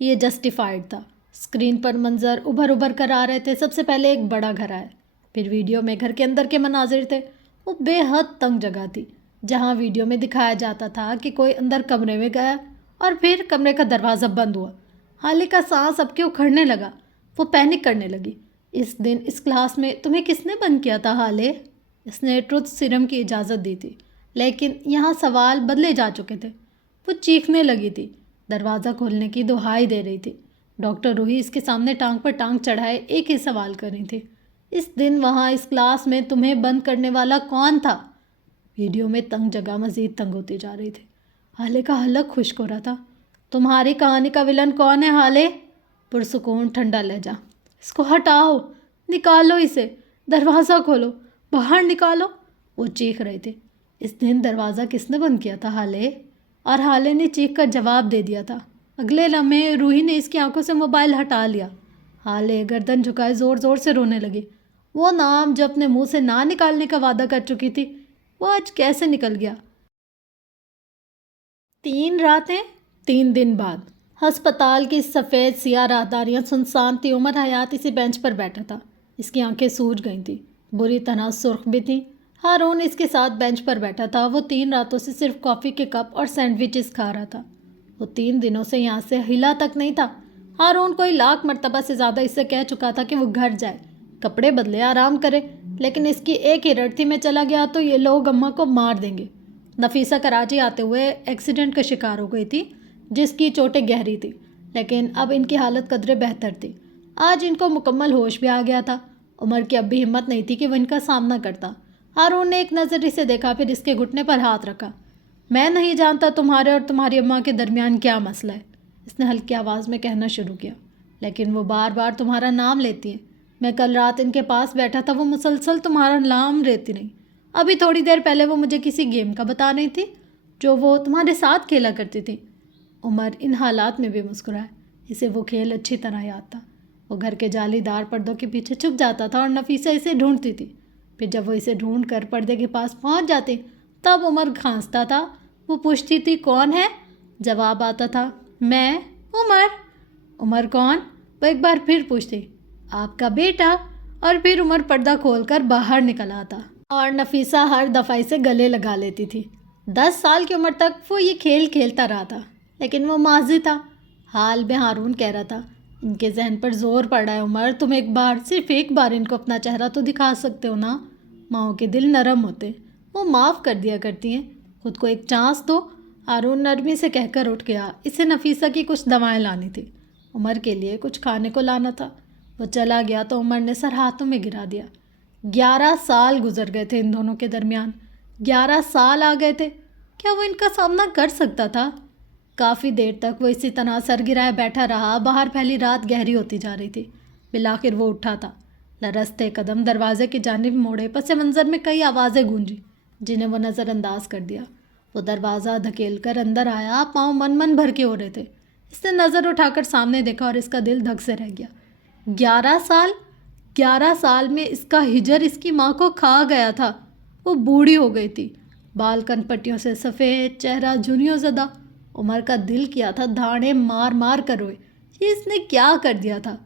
یہ جسٹیفائڈ تھا۔ اسکرین پر منظر ابھر ابھر کر آ رہے تھے۔ سب سے پہلے ایک بڑا گھر آیا، پھر ویڈیو میں گھر کے اندر کے مناظر تھے۔ وہ بے حد تنگ جگہ تھی، جہاں ویڈیو میں دکھایا جاتا تھا کہ کوئی اندر کمرے میں گیا اور پھر کمرے کا دروازہ بند ہوا۔ حالے کا سانس اب کے اکھڑنے لگا۔ وہ پینک کرنے لگی۔ اس دن اس کلاس میں تمہیں کس نے بند کیا تھا حالے؟ اس نے ٹروتھ سیرم کی اجازت دی تھی، لیکن یہاں سوال بدلے جا چکے تھے۔ وہ چیخنے لگی تھی، دروازہ کھولنے کی دہائی دے رہی تھی۔ ڈاکٹر روحی اس کے سامنے ٹانگ پر ٹانگ چڑھائے ایک ہی سوال کر رہی تھی، اس دن وہاں اس کلاس میں تمہیں بند کرنے والا کون تھا؟ ویڈیو میں تنگ جگہ مزید تنگ ہوتی جا رہی تھی۔ حالے کا حلق خشک ہو رہا تھا۔ تمہاری کہانی کا ولن کون ہے حالے؟ پرسکون ٹھنڈا لہجہ۔ اس کو ہٹاؤ، نکالو اسے، دروازہ کھولو، باہر نکالو، وہ چیخ رہے تھے۔ اس دن دروازہ کس نے بند کیا تھا حالے؟ اور حالے نے چیخ کر جواب دے دیا تھا۔ اگلے لمحے روحی نے اس کی آنکھوں سے موبائل ہٹا لیا۔ حالے گردن جھکائے زور زور سے رونے لگی۔ وہ نام جو اپنے منہ سے نہ نکالنے کا وعدہ کر چکی تھی، وہ آج کیسے نکل گیا؟ 3 راتیں 3 دن بعد ہسپتال کی سفید سیاہ راہداریاں سنسان تھی۔ عمر حیات اسی بینچ پر بیٹھا تھا۔ اس کی آنکھیں سوج گئی تھیں، بری طرح سرخ بھی تھیں۔ ہارون اس کے ساتھ بینچ پر بیٹھا تھا۔ وہ 3 راتوں سے صرف کافی کے کپ اور سینڈوچز کھا رہا تھا۔ وہ 3 دنوں سے یہاں سے ہلا تک نہیں تھا۔ ہارون کوئی لاکھ مرتبہ سے زیادہ اس سے کہہ چکا تھا کہ وہ گھر جائے، کپڑے بدلے، آرام کرے، لیکن اس کی ایک ہی رٹ تھی، میں چلا گیا تو یہ لوگ اماں کو مار دیں گے۔ نفیسہ کراچی آتے ہوئے ایکسیڈنٹ کا شکار ہو گئی تھی، جس کی چوٹیں گہری تھی، لیکن اب ان کی حالت قدرے بہتر تھی۔ آج ان کو مکمل ہوش بھی آ گیا تھا۔ عمر کی اب بھی ہمت نہیں تھی کہ وہ ان کا سامنا کرتا۔ ہارون نے ایک نظر اسے دیکھا، پھر اس کے گھٹنے پر ہاتھ رکھا۔ میں نہیں جانتا تمہارے اور تمہاری اماں کے درمیان کیا مسئلہ ہے، اس نے ہلکی آواز میں کہنا شروع کیا، لیکن وہ بار بار تمہارا نام لیتی ہیں۔ میں کل رات ان کے پاس بیٹھا تھا، وہ مسلسل تمہارا نام لیتی رہی۔ ابھی تھوڑی دیر پہلے وہ مجھے کسی گیم کا بتا رہی تھی جو وہ تمہارے ساتھ کھیلا کرتی تھی۔ عمر ان حالات میں بھی مسکرایا۔ اسے وہ کھیل اچھی طرح یاد تھا۔ وہ گھر کے جالی دار پردوں کے پیچھے چھپ جاتا تھا اور نفیسہ اسے ڈھونڈتی تھی۔ پھر جب وہ اسے ڈھونڈ کر پردے کے پاس پہنچ جاتی تب عمر کھانستا تھا۔ وہ پوچھتی تھی کون ہے؟ جواب آتا تھا میں عمر۔ عمر کون؟ وہ ایک بار پھر پوچھتی آپ کا بیٹا، اور پھر عمر پردہ کھول کر باہر نکل آتا اور نفیسہ ہر دفعہ اسے گلے لگا لیتی تھی۔ 10 سال کی عمر تک وہ یہ کھیل کھیلتا رہا تھا، لیکن وہ ماضی تھا۔ حال میں ہارون کہہ رہا تھا ان کے ذہن پر زور پڑ رہا ہے عمر، تم ایک بار، صرف ایک بار ان کو اپنا چہرہ تو دکھا سکتے ہو نا۔ ماؤں کے دل نرم ہوتے، وہ معاف کر دیا کرتی ہیں، خود کو ایک چانس دو۔ ہارون نرمی سے کہہ کر اٹھ گیا۔ اسے نفیسہ کی کچھ دوائیں لانی تھی، عمر کے لیے کچھ کھانے کو لانا تھا۔ وہ چلا گیا تو عمر نے سر ہاتھوں میں گرا دیا۔ 11 سال گزر گئے تھے ان دونوں کے درمیان۔ 11 سال آ گئے تھے۔ کیا وہ ان کا سامنا کر سکتا تھا؟ کافی دیر تک وہ اسی طرح سر گرائے بیٹھا رہا۔ باہر پھیلی رات گہری ہوتی جا رہی تھی۔ بالآخر وہ اٹھا تھا، لرزتے قدم دروازے کی جانب موڑے۔ پس منظر میں کئی آوازیں گونجی جنہیں وہ نظر انداز کر دیا۔ وہ دروازہ دھکیل کر اندر آیا، پاؤں من من بھر کے ہو رہے تھے۔ اس نے نظر اٹھا کر سامنے دیکھا اور اس کا دل دھک سے رہ گیا۔ 11 سال! 11 سال میں اس کا ہجر اس کی ماں کو کھا گیا تھا۔ وہ بوڑھی ہو گئی تھی، بال کن پٹیوں سے سفید، چہرہ جھریوں زدہ۔ عمر کا دل کیا تھا دھاڑیں مار مار کر روئے۔ یہ اس نے کیا کر دیا تھا؟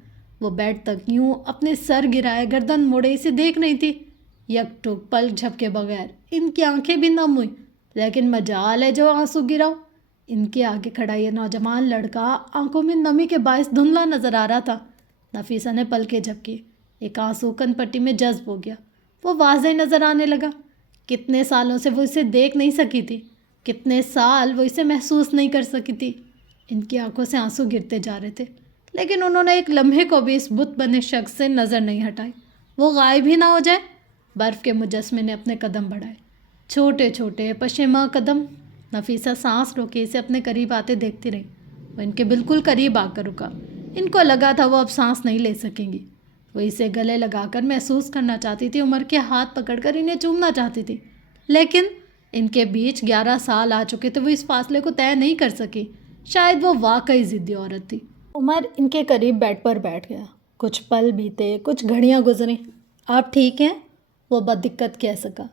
وہ بیڈ تک یوں اپنے سر گرائے، گردن موڑے اسے دیکھ رہی تھی، یک ٹک پلک جھپکے بغیر۔ ان کی آنکھیں بھی نم ہوئیں، لیکن مجال ہے جو آنسو گراؤ۔ ان کے آگے کھڑا یہ نوجوان لڑکا آنکھوں میں نمی کے باعث دھندلا نظر آ رہا تھا۔ نفیسہ نے پلکیں جھپکی، ایک آنسو کن پٹی میں جذب ہو گیا۔ وہ واضح نظر آنے لگا۔ کتنے سالوں سے وہ اسے دیکھ نہیں سکی تھی، کتنے سال وہ اسے محسوس نہیں کر سکی تھی۔ ان کی آنکھوں سے آنسو گرتے جا رہے تھے، لیکن انہوں نے ایک لمحے کو بھی اس بت بنے شخص سے نظر نہیں ہٹائی۔ وہ غائب ہی نہ ہو جائے۔ برف کے مجسمے نے اپنے قدم بڑھائے، چھوٹے چھوٹے پشیماں قدم۔ نفیسہ سانس روکے اسے اپنے قریب آتے دیکھتی رہی۔ وہ ان کے بالکل قریب آ کر رکا۔ ان کو لگا تھا وہ اب سانس نہیں لے سکیں گی۔ وہ اسے گلے لگا کر محسوس کرنا چاہتی تھی، عمر کے ہاتھ پکڑ کر انہیں چومنا چاہتی تھی، لیکن ان کے بیچ 11 سال آ چکے تھے۔ وہ اس فاصلے کو طے نہیں کر سکی۔ شاید وہ واقعی ضدی عورت تھی۔ عمر ان کے قریب بیڈ پر بیٹھ گیا۔ کچھ پل بیتے، کچھ گھڑیاں گزریں۔ آپ ٹھیک ہیں؟ وہ بدقت کہہ سکا۔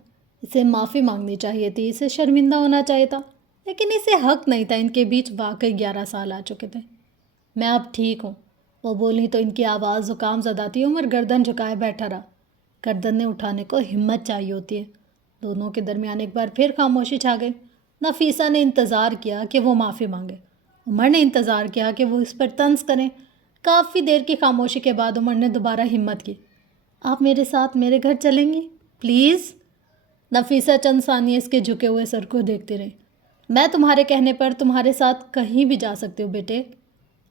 اسے معافی مانگنی چاہیے تھی، اسے شرمندہ ہونا چاہیے تھا، لیکن اسے حق نہیں تھا۔ ان کے بیچ واقعی 11 سال آ چکے تھے۔ میں اب ٹھیک ہوں، وہ بولی تو ان کی آواز زکام زدہ تھی۔ عمر گردن جھکائے بیٹھا رہا۔ گردن نے اٹھانے کو ہمت چاہیے ہوتی ہے۔ دونوں کے درمیان ایک بار پھر خاموشی چھا گئی۔ نفیسہ نے انتظار کیا کہ وہ معافی مانگے، عمر نے انتظار کیا کہ وہ اس پر طنز کریں۔ کافی دیر کی خاموشی کے بعد عمر نے دوبارہ ہمت کی۔ آپ میرے ساتھ میرے گھر چلیں گی پلیز؟ نفیسہ چند ثانیے اس کے جھکے ہوئے سر کو دیکھتی رہی۔ میں تمہارے کہنے پر تمہارے ساتھ کہیں بھی جا سکتی ہوں بیٹے۔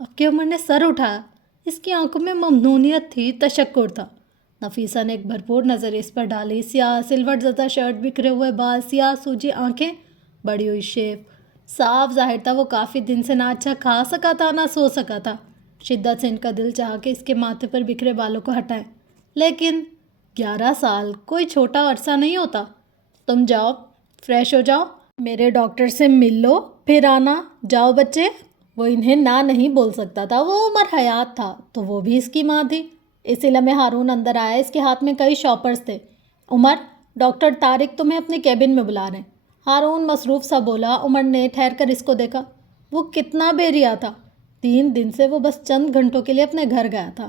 اب کہ عمر نے سر اٹھایا۔ اس کی آنکھوں میں ممنونیت تھی، تشکر تھا۔ نفیسہ نے ایک بھرپور نظر اس پر ڈالی۔ سیاہ سلوٹ زدہ شرٹ، بکھرے ہوئے بال، سیاہ سوجی آنکھیں، بڑی ہوئی شیپ۔ صاف ظاہر تھا وہ کافی دن سے نہ اچھا کھا سکا تھا نہ سو سکا تھا۔ شدت سے ان کا دل چاہا کہ اس کے ماتھے پر بکھرے بالوں کو ہٹائیں، لیکن 11 سال کوئی چھوٹا عرصہ نہیں ہوتا۔ تم جاؤ، فریش ہو جاؤ، میرے ڈاکٹر سے مل لو، پھر آنا۔ جاؤ بچے۔ وہ انہیں نہ نہیں بول سکتا تھا۔ وہ عمر حیات تھا تو وہ بھی اس کی ماں تھی۔ اسی لمحے ہارون اندر آیا۔ اس کے ہاتھ میں کئی شاپرز تھے۔ عمر، ڈاکٹر طارق تمہیں اپنے کیبن میں بلا رہے ہیں۔ ہارون مصروف سا بولا۔ عمر نے ٹھہر کر اس کو دیکھا۔ وہ کتنا بے ریا تھا۔ 3 دن سے وہ بس چند گھنٹوں کے لیے اپنے گھر گیا تھا۔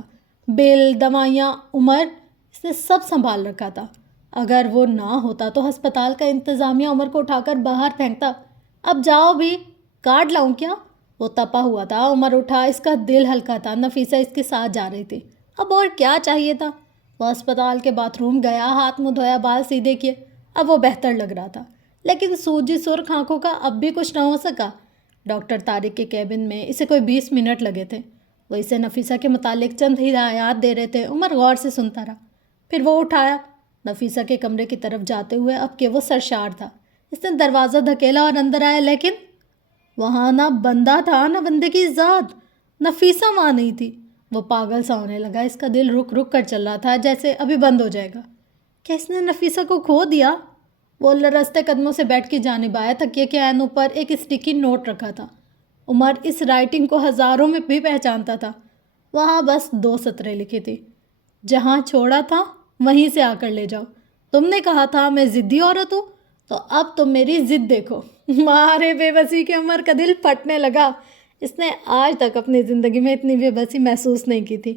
بل، دوائیاں، عمر، اس نے سب سنبھال رکھا تھا۔ اگر وہ نہ ہوتا تو ہسپتال کا انتظامیہ عمر کو اٹھا کر باہر پھینکتا۔ اب جاؤ بھی، کارڈ لاؤں کیا؟ وہ تپا ہوا تھا۔ عمر اٹھا۔ اس کا دل ہلکا تھا۔ نفیسہ اس کے ساتھ جا رہی تھی۔ اب اور کیا چاہیے تھا؟ وہ ہسپتال کے باتھ روم گیا، ہاتھ منہ دھویا، بال سیدھے کیے۔ اب وہ بہتر لگ رہا تھا، لیکن سوجی سرخ آنکھوں کا اب بھی کچھ نہ ہو سکا۔ ڈاکٹر طارق کے کیبن میں اسے کوئی 20 منٹ لگے تھے۔ وہ اسے نفیسہ کے متعلق چند ہدایات دے رہے تھے۔ عمر غور سے سنتا رہا۔ پھر وہ اٹھایا، نفیسہ کے کمرے کی طرف جاتے ہوئے، اب کہ وہ سرشار تھا۔ اس نے دروازہ دھکیلا اور اندر آیا، لیکن وہاں نہ بندہ تھا نہ بندے کی ذات۔ نفیسہ وہاں نہیں تھی۔ وہ پاگل سا ہونے لگا۔ اس کا دل رک رک کر چل رہا تھا، جیسے ابھی بند ہو جائے گا۔ کیا اس نے نفیسہ کو کھو دیا؟ وہ لرزتے قدموں سے بیٹھ کی جانب آیا۔ تکیے کے عین اوپر ایک اسٹیکی نوٹ رکھا تھا۔ عمر اس رائٹنگ کو ہزاروں میں بھی پہچانتا تھا۔ وہاں بس 2 سطریں لکھی تھی: جہاں چھوڑا تھا وہیں سے آ کر لے جاؤ۔ تم نے کہا تھا میں ضدی عورت ہوں، تو اب تم میری ضد دیکھو۔ مارے بے بسی کے عمر کا دل پھٹنے لگا۔ اس نے آج تک اپنی زندگی میں اتنی بے بسی محسوس نہیں کی تھی۔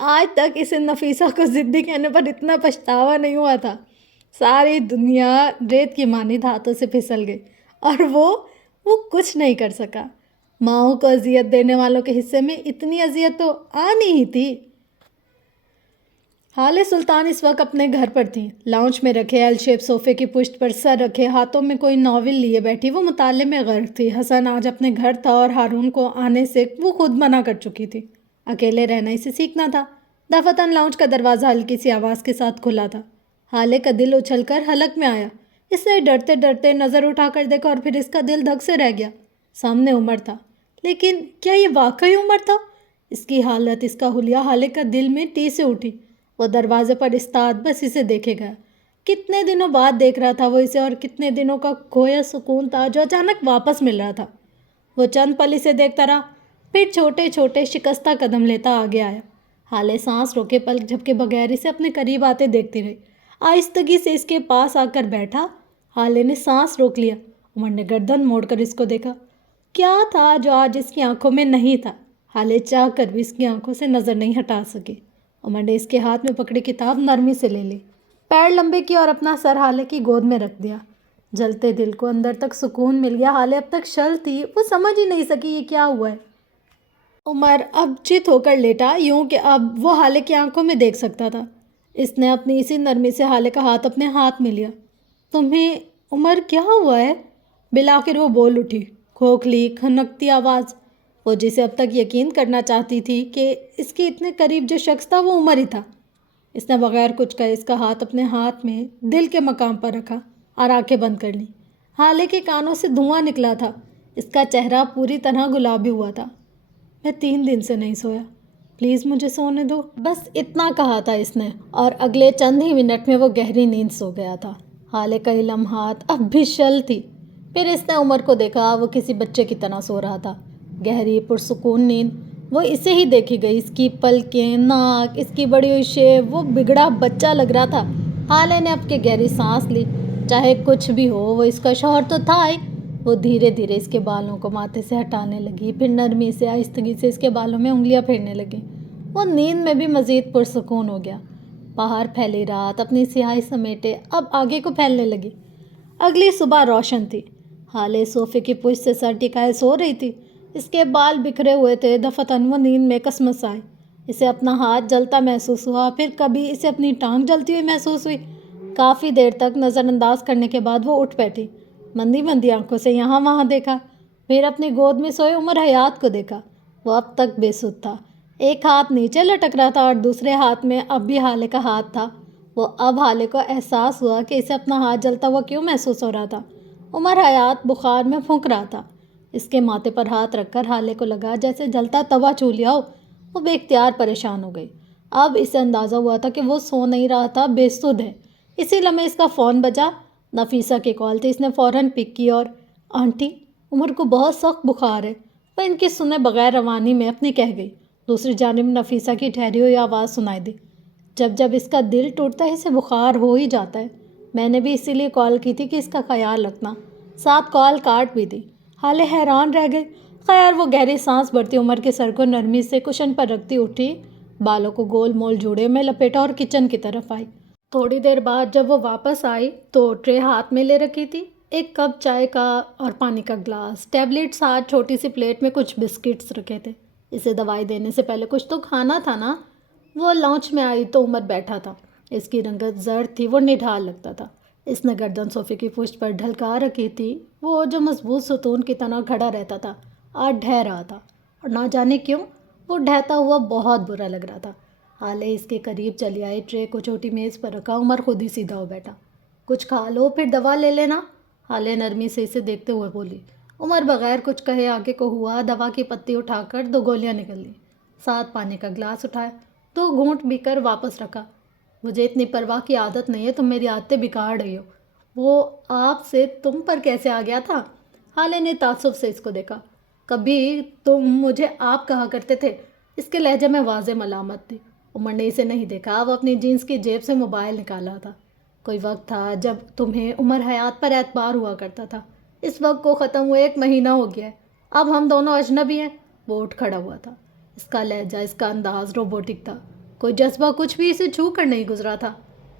آج تک اسے نفیسہ کو ضدی کہنے پر اتنا پچھتاوا نہیں ہوا تھا۔ ساری دنیا ریت کی مانند ہاتھوں سے پھسل گئی، اور وہ کچھ نہیں کر سکا۔ ماؤں کو اذیت دینے والوں کے حصے میں اتنی اذیت تو آنی ہی تھی۔ حالِ سلطان اس وقت اپنے گھر پر تھیں، لاؤنج میں رکھے ایل شیپ صوفے کی پشت پر سر رکھے، ہاتھوں میں کوئی ناول لیے بیٹھی۔ وہ مطالعے میں غرق تھی۔ حسن آج اپنے گھر تھا اور ہارون کو آنے سے وہ خود منع کر چکی تھی۔ اکیلے رہنا اسے سیکھنا تھا۔ دفعتاً لاؤنج کا دروازہ ہلکی سی آواز کے ساتھ کھلا تھا۔ حالے کا دل اچھل کر حلق میں آیا۔ اس نے ڈرتے ڈرتے نظر اٹھا کر دیکھا، اور پھر اس کا دل دھک سے رہ گیا۔ سامنے عمر تھا، لیکن کیا یہ واقعی عمر تھا؟ اس کی حالت، اس کا حلیہ، حالے کا دل میں ٹیسے اٹھی۔ وہ دروازے پر استاد بس اسے دیکھے گیا۔ کتنے دنوں بعد دیکھ رہا تھا وہ اسے، اور کتنے دنوں کا کھویا سکون تھا جو اچانک واپس مل رہا تھا۔ وہ چند پل اسے دیکھتا رہا، پھر چھوٹے چھوٹے شکستہ قدم لیتا آگے آیا۔ حالے سانس روکے، پلک جھپکے بغیر اسے اپنے قریب آتے دیکھتی رہی۔ آہستگی سے اس کے پاس آ کر بیٹھا۔ حالے نے سانس روک لیا۔ عمر نے گردن موڑ کر اس کو دیکھا۔ کیا تھا جو آج اس کی آنکھوں میں نہیں تھا؟ حالے چاہ کر بھی اس کی آنکھوں سے نظر نہیں ہٹا سکی۔ عمر نے اس کے ہاتھ میں پکڑی کتاب نرمی سے لے لی، پیر لمبے کیا اور اپنا سر حالے کی گود میں رکھ دیا۔ جلتے دل کو اندر تک سکون مل گیا۔ حالے اب تک شل تھی، وہ سمجھ ہی نہیں سکی یہ کیا ہوا ہے۔ عمر اب چت ہو کر لیٹا، یوں کہ اب وہ حالے کی آنکھوں میں دیکھ سکتا تھا۔ اس نے اپنی اسی نرمی سے حالے کا ہاتھ اپنے ہاتھ میں لیا۔ تمہیں عمر کیا ہوا ہے؟ بالآخر وہ بول اٹھی، کھوکھلی کھنکتی آواز۔ وہ جسے اب تک یقین کرنا چاہتی تھی کہ اس کے اتنے قریب جو شخص تھا وہ عمر ہی تھا۔ اس نے بغیر کچھ کہے اس کا ہاتھ اپنے ہاتھ میں دل کے مقام پر رکھا اور آنکھیں بند کر لیں۔ حالے کے کانوں سے دھواں نکلا تھا۔ اس کا چہرہ پوری طرح گلابی ہوا تھا۔ میں 3 دن سے نہیں سویا، پلیز مجھے سونے دو، بس اتنا کہا تھا اس نے، اور اگلے چند ہی منٹ میں وہ گہری نیند سو گیا تھا۔ حالے کئی لمحات اب بھی شل تھی۔ پھر اس نے عمر کو دیکھا، وہ کسی بچے کی طرح سو رہا تھا، گہری پرسکون نیند۔ وہ اسے ہی دیکھی گئی، اس کی پلکیں، ناک، اس کی بڑی ہوئی شیپ، وہ بگڑا بچہ لگ رہا تھا۔ حالے نے اب کے گہری سانس لی۔ چاہے کچھ بھی ہو وہ اس کا شوہر تو تھا ہی۔ وہ دھیرے دھیرے اس کے بالوں کو ماتھے سے ہٹانے لگی، پھر نرمی سے آہستگی سے اس کے بالوں میں انگلیاں پھیرنے لگی۔ وہ نیند میں بھی مزید پرسکون ہو گیا۔ باہر پھیلی رات اپنی سیاہی سمیٹے اب آگے کو پھیلنے لگی۔ اگلی صبح روشن تھی۔ ہالے صوفے کی پشت سے سر ٹکائے سو رہی تھی۔ اس کے بال بکھرے ہوئے تھے، دفعتاً وہ نیند میں کسمس آئی۔ اسے اپنا ہاتھ جلتا محسوس ہوا، پھر کبھی اسے اپنی ٹانگ جلتی ہوئی محسوس ہوئی۔ کافی دیر تک نظر انداز کرنے کے بعد وہ اٹھ بیٹھی، مندی مندی آنکھوں سے یہاں وہاں دیکھا، پھر اپنی گود میں سوئے عمر حیات کو دیکھا۔ وہ اب تک بے سدھ تھا، ایک ہاتھ نیچے لٹک رہا تھا اور دوسرے ہاتھ میں اب بھی ہالے کا ہاتھ تھا۔ وہ اب ہالے کو احساس ہوا کہ اسے اپنا ہاتھ جلتا ہوا کیوں محسوس ہو رہا تھا۔ عمر حیات بخار میں پھونک رہا تھا۔ اس کے ماتھے پر ہاتھ رکھ کر ہالے کو لگا جیسے جلتا توا چھو لیا ہو۔ وہ بے اختیار پریشان ہو گئی۔ اب اسے اندازہ ہوا تھا کہ وہ سو نہیں رہا تھا، بے سدھ ہے۔ اسی لمحے اس کا فون بجا۔ نفیسہ کی کال تھی۔ اس نے فوراً پک کی اور آنٹی، عمر کو بہت سخت بخار ہے، وہ ان کی سنے بغیر روانی میں اپنی کہہ گئی۔ دوسری جانب نفیسہ کی ٹھہری ہوئی آواز سنائی دی، جب اس کا دل ٹوٹتا ہے اسے بخار ہو ہی جاتا ہے۔ میں نے بھی اسی لیے کال کی تھی کہ اس کا خیال رکھنا، ساتھ کال کاٹ بھی دی۔ حالے حیران رہ گئی۔ خیر، وہ گہری سانس بھرتی عمر کے سر کو نرمی سے کشن پر رکھتی اٹھی، بالوں کو گول مول جوڑے میں لپیٹا اور کچن کی طرف آئی۔ تھوڑی دیر بعد جب وہ واپس آئی تو ٹرے ہاتھ میں لے رکھی تھی، ایک کپ چائے کا اور پانی کا گلاس، ٹیبلٹ ساتھ چھوٹی سی پلیٹ میں کچھ بسکٹس رکھے تھے۔ اسے دوائی دینے سے پہلے کچھ تو کھانا تھا نا۔ وہ لانچ میں آئی تو عمر بیٹھا تھا۔ اس کی رنگت زرد تھی، وہ نڈھال لگتا تھا۔ اس نے گردن صوفے کی پشت پر ڈھلکا رکھی تھی۔ وہ جو مضبوط ستون کی طرح کھڑا رہتا تھا آج ڈھہ رہا تھا، اور نہ جانے کیوں وہ ڈھہتا ہوا بہت برا لگ رہا تھا۔ حالے اس کے قریب چلی آئی، ٹرے کو چھوٹی میز پر رکھا۔ عمر خود ہی سیدھا ہو بیٹھا۔ کچھ کھا لو پھر دوا لے لینا، حالے نرمی سے اسے دیکھتے ہوئے بولی۔ عمر بغیر کچھ کہے آگے کو ہوا، دوا کی پتی اٹھا کر 2 گولیاں نکل لیں، ساتھ پانی کا گلاس اٹھایا، 2 گھونٹ پی کر واپس رکھا۔ مجھے اتنی پرواہ کی عادت نہیں ہے، تم میری عادتیں بگاڑ رہی ہو۔ وہ آپ سے تم پر کیسے آ گیا تھا؟ حالے نے تعصب سے اس کو دیکھا۔ کبھی تم مجھے آپ کہا کرتے تھے۔ اس کے لہجے میں واضح ملامت تھی۔ عمر نے اسے نہیں دیکھا۔ وہ اپنی جینس کی جیب سے موبائل نکالا تھا۔ کوئی وقت تھا جب تمہیں عمر حیات پر اعتبار ہوا کرتا تھا، اس وقت کو ختم ہوئے 1 مہینہ ہو گیا ہے۔ اب ہم دونوں اجنبی ہیں۔ وہ اٹھ کھڑا ہوا تھا۔ اس کا لہجہ، اس کا انداز روبوٹک تھا، کوئی جذبہ کچھ بھی اسے چھو کر نہیں گزرا تھا۔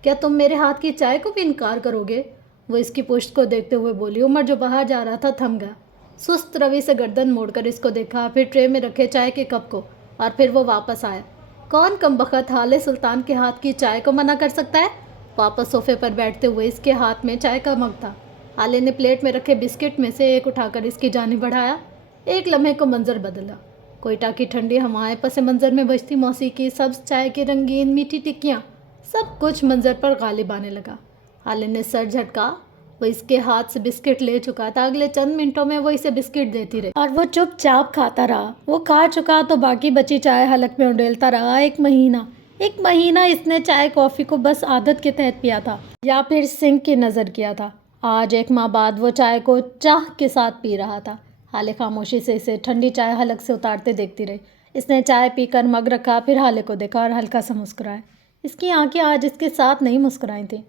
کیا تم میرے ہاتھ کی چائے کو بھی انکار کرو گے؟ وہ اس کی پشت کو دیکھتے ہوئے بولی۔ عمر جو باہر جا رہا تھا تھم گیا، سست روی سے گردن موڑ کر اس کو دیکھا، پھر ٹرے میں رکھے چائے کے کپ کو، اور پھر وہ واپس آیا۔ کون کمبخت حالے سلطان کے ہاتھ کی چائے کو منع کر سکتا ہے؟ واپس صوفے پر بیٹھتے ہوئے اس کے ہاتھ میں چائے کا مگ تھا۔ حالے نے پلیٹ میں رکھے بسکٹ میں سے ایک اٹھا کر اس کی جانب بڑھایا۔ ایک لمحے کو منظر بدلا۔ کوئٹہ کی ٹھنڈی ہوائیں، پس منظر میں بجتی موسیقی، سبز چائے کی رنگین میٹھی ٹکیاں، سب کچھ منظر پر غالب آنے لگا۔ حالے نے سر جھٹکا۔ وہ اس کے ہاتھ سے بسکٹ لے چکا تھا۔ اگلے چند منٹوں میں وہ اسے بسکٹ دیتی رہی اور وہ چپ چاپ کھاتا رہا۔ وہ کھا چکا تو باقی بچی چائے حلق میں انڈیلتا رہا۔ 1 مہینہ اس نے چائے کافی کو بس عادت کے تحت پیا تھا یا پھر سنک کی نظر کیا تھا۔ آج 1 ماہ بعد وہ چائے کو چاہ کے ساتھ پی رہا تھا۔ حالے خاموشی سے اسے ٹھنڈی چائے حلق سے اتارتے دیکھتی رہی۔ اس نے چائے پی کر مگ رکھا، پھر حالے کو دیکھا اور ہلکا سا مسکرایا۔ اس کی آنکھیں آج اس کے ساتھ نہیں مسکرائی تھیں۔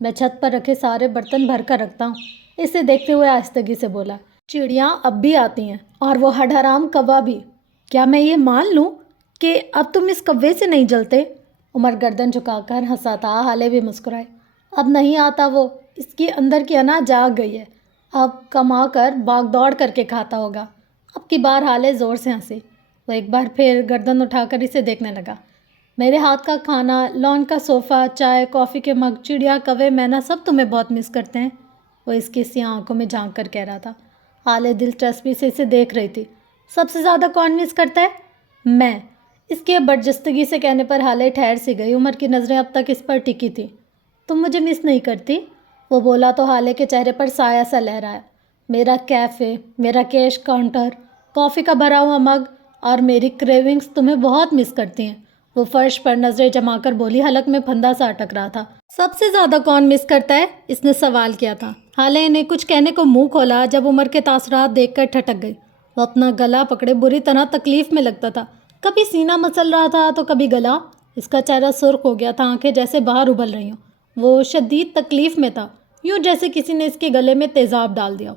میں چھت پر رکھے سارے برتن بھر کر رکھتا ہوں، اسے دیکھتے ہوئے آہستگی سے بولا۔ چڑیاں اب بھی آتی ہیں، اور وہ ہڈ حرام کوا بھی۔ کیا میں یہ مان لوں کہ اب تم اس کوے سے نہیں جلتے؟ عمر گردن جھکا کر ہنسا تھا۔ حالے بھی مسکرائے۔ اب نہیں آتا وہ، اس کی اندر کی انا جاگ گئی ہے، اب کما کر بھاگ دوڑ کر کے کھاتا ہوگا۔ اب کی بار حالے زور سے ہنسی۔ وہ ایک بار پھر گردن اٹھا کر اسے دیکھنے لگا۔ میرے ہاتھ کا کھانا، لان کا صوفہ، چائے، کافی کے مگ، چڑیا، کوے، مینا، سب تمہیں بہت مس کرتے ہیں، وہ اس کی سیاہ آنکھوں میں جھانک کر کہہ رہا تھا۔ حالے دلچسپی سے اسے دیکھ رہی تھی۔ سب سے زیادہ کون مس کرتا ہے؟ میں، اس کے برجستگی سے کہنے پر حالے ٹھہر سی گئی۔ عمر کی نظریں اب تک اس پر ٹکی تھیں۔ تم مجھے مس نہیں کرتی؟ وہ بولا تو حالے کے چہرے پر سایہ سا لہرایا۔ میرا کیفے، میرا کیش کاؤنٹر، کافی کا بھرا ہوا مگ اور میری کریونگز تمہیں بہت مس کرتی ہیں، وہ فرش پر نظریں جما کر بولی۔ حلق میں پھندا سا اٹک رہا تھا۔ سب سے زیادہ کون مس کرتا ہے؟ اس نے سوال کیا تھا۔ حالے نے کچھ کہنے کو منہ کھولا جب عمر کے تاثرات دیکھ کر ٹھٹک گئی۔ وہ اپنا گلا پکڑے بری طرح تکلیف میں لگتا تھا، کبھی سینہ مسل رہا تھا تو کبھی گلا۔ اس کا چہرہ سرخ ہو گیا تھا، آنکھیں جیسے باہر ابل رہی ہوں۔ وہ شدید تکلیف میں تھا، یوں جیسے کسی نے اس کے گلے میں تیزاب ڈال دیا ہو۔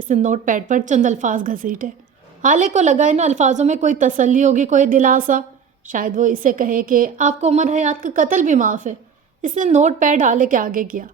اس نے نوٹ پیڈ پر چند الفاظ گھسیٹے۔ حالے کو لگا ان الفاظوں میں کوئی تسلی ہوگی، کوئی دلاسا، شاید وہ اسے کہے کہ آپ کو عمر حیات کا قتل بھی معاف ہے۔ اس نے نوٹ پیڈ حالے کے آگے کیا،